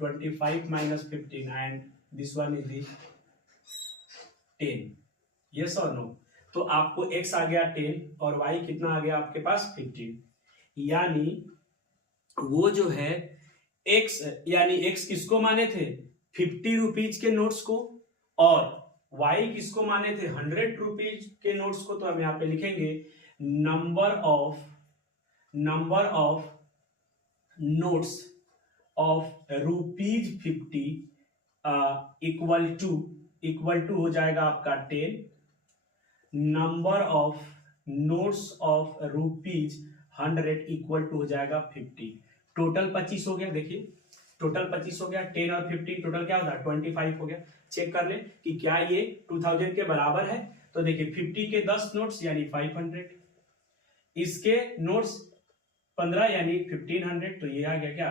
25 minus 15 and this one is the 10, yes और नो। तो आपको x आ गया 10 और y कितना आ गया आपके पास 15, यानी वो जो है x, यानी x किसको माने थे 50 रुपीज के नोट्स को और y किसको माने थे 100 रुपीज के नोट्स को। तो हम यहाँ पे लिखेंगे number of notes of ₹50 equal to हो जाएगा आपका 10, number of notes of ₹100 equal to हो जाएगा 50। टोटल 25 हो गया, देखिए टोटल 25 हो गया, 10 और 15 टोटल क्या होता है 25 हो गया। चेक कर ले कि क्या ये 2000 के बराबर है, तो देखिए 50 के 10 नोट्स यानी 500, इसके नोट्स 15 यानी 1500, तो ये आ गया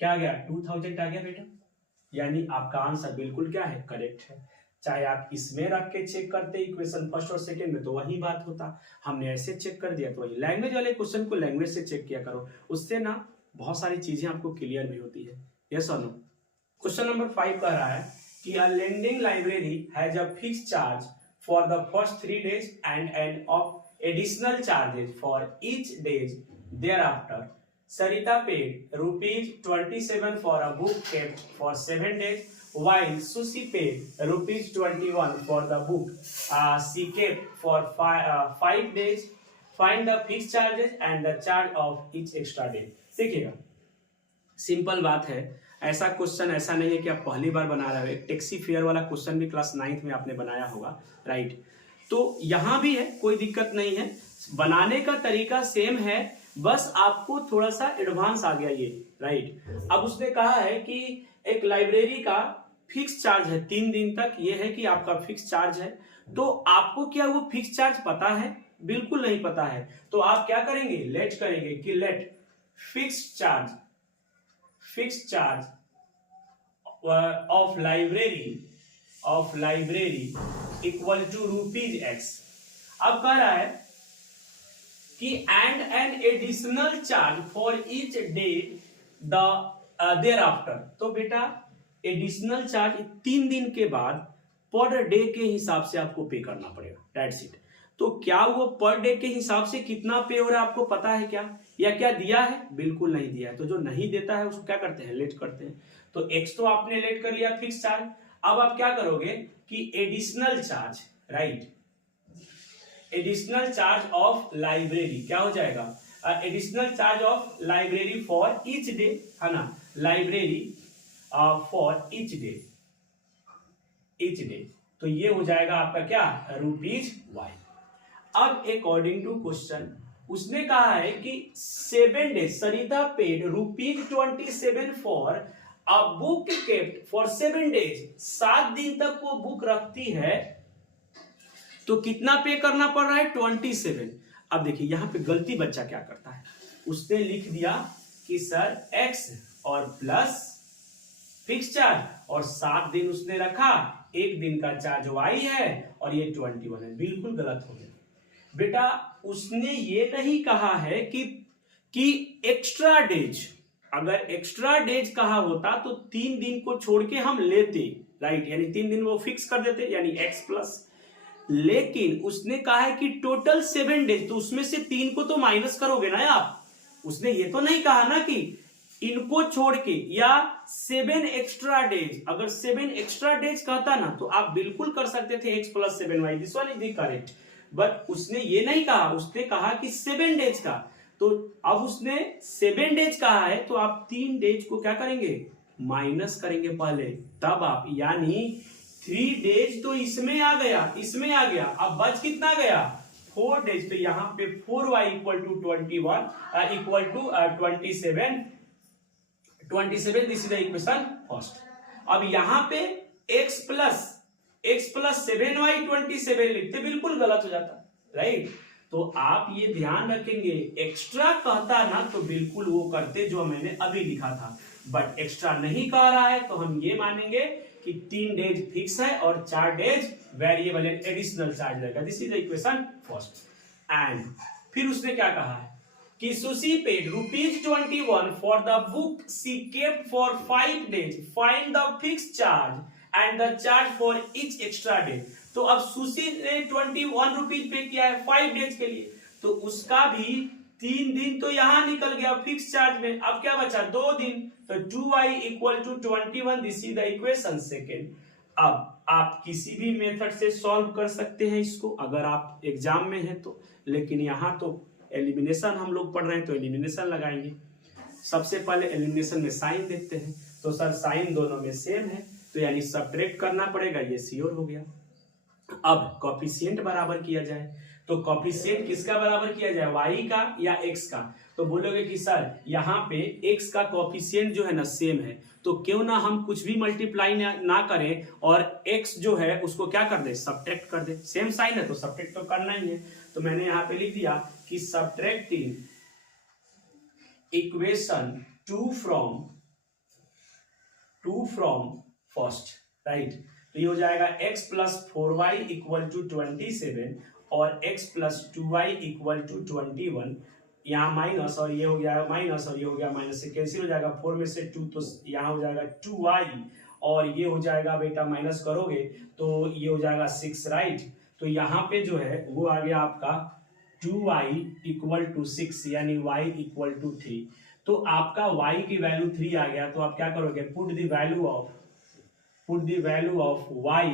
क्या आ गया 2000 आ गया बेटा, यानी आपका आंसर बिल्कुल क्या है करेक्ट है। चाहे आप इसमें रख के चेक करते इक्वेशन फर्स्ट और सेकंड में तो वही बात होता, हमने ऐसे चेक कर दिया तो वही। लैंग्वेज वाले क्वेश्चन को लैंग्वेज से चेक किया करो, उससे ना बहुत सारी चीजें आपको क्लियर भी होती है, यस और नो। क्वेश्चन नंबर 5 कह रहा है कि a lending library has a fixed charge for the first 3 days and an of additional charges for each days thereafter. Sarita paid ₹27 for a book kept for 7 days, while Susie paid ₹21 for the book she kept for 5 days. Find the fixed charges and the charge of each extra day. देखिएगा simple बात है, ऐसा question ऐसा नहीं है कि आप पहली बार बना रहे हो, एक टैक्सी फेयर वाला क्वेश्चन भी क्लास 9th में आपने बनाया होगा, राइट। तो यहां भी है, कोई दिक्कत नहीं है, बनाने का तरीका सेम है, बस आपको थोड़ा सा एडवांस आ गया ये, राइट। अब उसने कहा है कि एक लाइब्रेरी का फिक्स चार्ज है 3 दिन तक, ये है कि आपका फिक्स चार्ज है। तो आपको क्या वो फिक्स चार्ज पता है? बिल्कुल नहीं पता है। तो आप क्या करेंगे, लेट करेंगे कि let fix charge of library equal to ₹X। अब कह रहा है कि and an additional charge for each day thereafter. तो बेटा एडिशनल चार्ज 3 दिन के बाद पर डे के हिसाब से आपको पे करना पड़ेगा, दैट्स इट। तो क्या वो पर डे के हिसाब से कितना पे हो रहा है आपको पता है क्या, या क्या दिया है? बिल्कुल नहीं दिया है। तो जो नहीं देता है उसको क्या करते हैं, लेट करते हैं। तो एक्स तो आपने लेट कर लिया फिक्स चार्ज, अब आप क्या करोगे कि additional charge, right, additional charge of library क्या हो जाएगा, additional charge of library for each day, है ना, लाइब्रेरी फॉर ईच डे। तो ये हो जाएगा आपका क्या ₹Y। अब अकॉर्डिंग टू क्वेश्चन उसने कहा है कि 7 days Sarita paid ₹27 for a book kept for 7 days, 7 दिन तक वो बुक रखती है, तो कितना पे करना पड़ रहा है 27। अब देखिए यहां पे गलती बच्चा क्या करता है, उसने लिख दिया कि सर x और प्लस फिक्स चार्ज और 7 दिन उसने रखा, 1 दिन का चार्ज y है और ये 21 है। बिल्कुल गलत हो गया बेटा। उसने ये नहीं कहा है कि एक्स्ट्रा डेज, अगर एक्स्ट्रा डेज कहा होता तो 3 दिन को छोड़ के हम लेते, राइट, यानी 3 दिन वो फिक्स कर देते यानी x प्लस। लेकिन उसने कहा है कि टोटल 7 डेज, तो उसमें से 3 को तो माइनस करोगे ना आप। उसने ये तो नहीं कहा ना कि इनको छोड़ के, या 7 एक्स्ट्रा डेज, अगर 7 एक्स्ट्रा डेज कहता ना तो आप बिल्कुल कर सकते थे x plus 7y, this one is the correct. But उसने ये नहीं कहा, उसने कहा कि 7 डेज का। तो अब उसने 7 डेज कहा है तो आप 3 डेज को क्या करेंगे, माइनस करेंगे पहले, तब आप, यानी 3 डेज तो इसमें आ गया, इसमें आ गया, अब बच कितना गया 4 डेज। तो यहाँ पे 4y equal to 21 equal to 27, this is the equation first. अब यहाँ पे x प्लस 7y 27 लिखते बिल्कुल गलत हो जाता, राइट। तो आप ये ध्यान रखेंगे, एक्स्ट्रा कहता ना तो बिल्कुल वो करते जो मैंने अभी लिखा था, बट एक्स्ट्रा नहीं कह रहा है तो हम ये मानेंगे कि 3 डेज फिक्स है और 4 days variable and additional charge लगेगा। This is the equation first. And फिर उसने क्या कहा है कि Sushi paid ₹21 for the book she kept for 5 days, find the fix charge and the charge for each extra day. तो अब सुशी ने 21 रुपीज पे किया है 5 डेज के लिए, तो उसका भी 3 दिन तो यहां निकल गया फिक्स चार्ज में, अब क्या बचा 2 दिन। तो 2y equal to 21, this is the equation second. अब आप किसी भी मेथड से सॉल्व कर सकते हैं इसको अगर आप एग्जाम में हैं तो, लेकिन यहाँ तो एलिमिनेशन हम लोग पढ़ रहे हैं तो एलिमिनेशन लगाएंगे। सबसे पहले एलिमिनेशन में साइन देखते हैं, तो सर साइन दोनों में सेम है तो यानी सब्ट्रैक्ट करना पड़ेगा, ये श्योर हो गया। अब कॉफिशिएंट बराबर किया जाए, तो कॉफिशिएंट किसका बराबर किया जाए, y का या x का। तो बोलोगे कि सर यहाँ पे x का कॉफिशिएंट जो है ना सेम है, तो क्यों ना हम कुछ भी मल्टीप्लाई ना करें और x जो है उसको क्या कर दे, सब्ट्रैक्ट कर दे। सेम साइन है तो सब्ट्रैक्ट तो करना ही है। तो मैंने यहाँ पे लिख दिया कि subtracting equation 2 from first, right. तो ये हो जाएगा x plus 4y equal to 27 और x plus 2y equal to 21, यहाँ माइनस और ये हो गया माइनस और ये हो गया माइनस, से कैंसिल हो जाएगा, 4 में से 2 तो यहाँ हो जाएगा 2y और ये हो जाएगा बेटा माइनस करोगे तो ये हो जाएगा 6, राइट। तो यहाँ पे जो है वो आ गया आपका 2y इक्वल टू 6 यानी y इक्वल टू 3। तो आपका y की वैल्यू 3 आ गया, तो आप क्या करोगे, put the value of y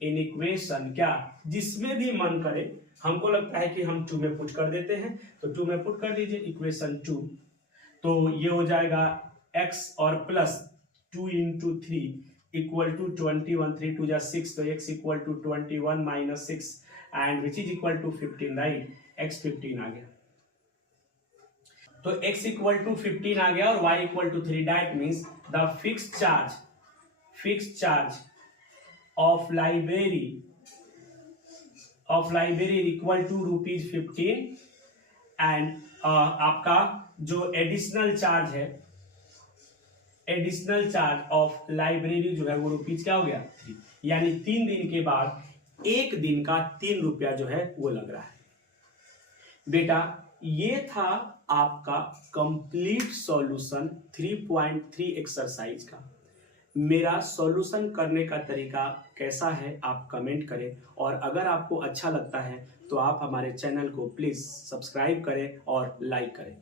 in equation, क्या जिसमें भी मन करे, हमको लगता है कि हम 2 में पुट कर देते हैं, तो 2 में पुट कर दीजिए इक्वेशन 2। तो ये हो जाएगा x और प्लस 2 इंटू 3 इक्वल टू 21, 3 2 6, तो x equal to 21 minus 6 and which is equal to 15, right. x 15 आ गया, तो x इक्वल टू 15 आ गया और y equal to 3, that means the fix charge of library equal to ₹15 and आपका जो additional charge of library जो है वो रुपीज क्या हो गया 3, यानी 3 दिन के बाद 1 दिन का 3 रुपया जो है वो लग रहा है। बेटा ये था आपका कंप्लीट सॉल्यूशन 3.3 एक्सरसाइज का। मेरा सॉल्यूशन करने का तरीका कैसा है आप कमेंट करें, और अगर आपको अच्छा लगता है तो आप हमारे चैनल को प्लीज सब्सक्राइब करें और लाइक करें।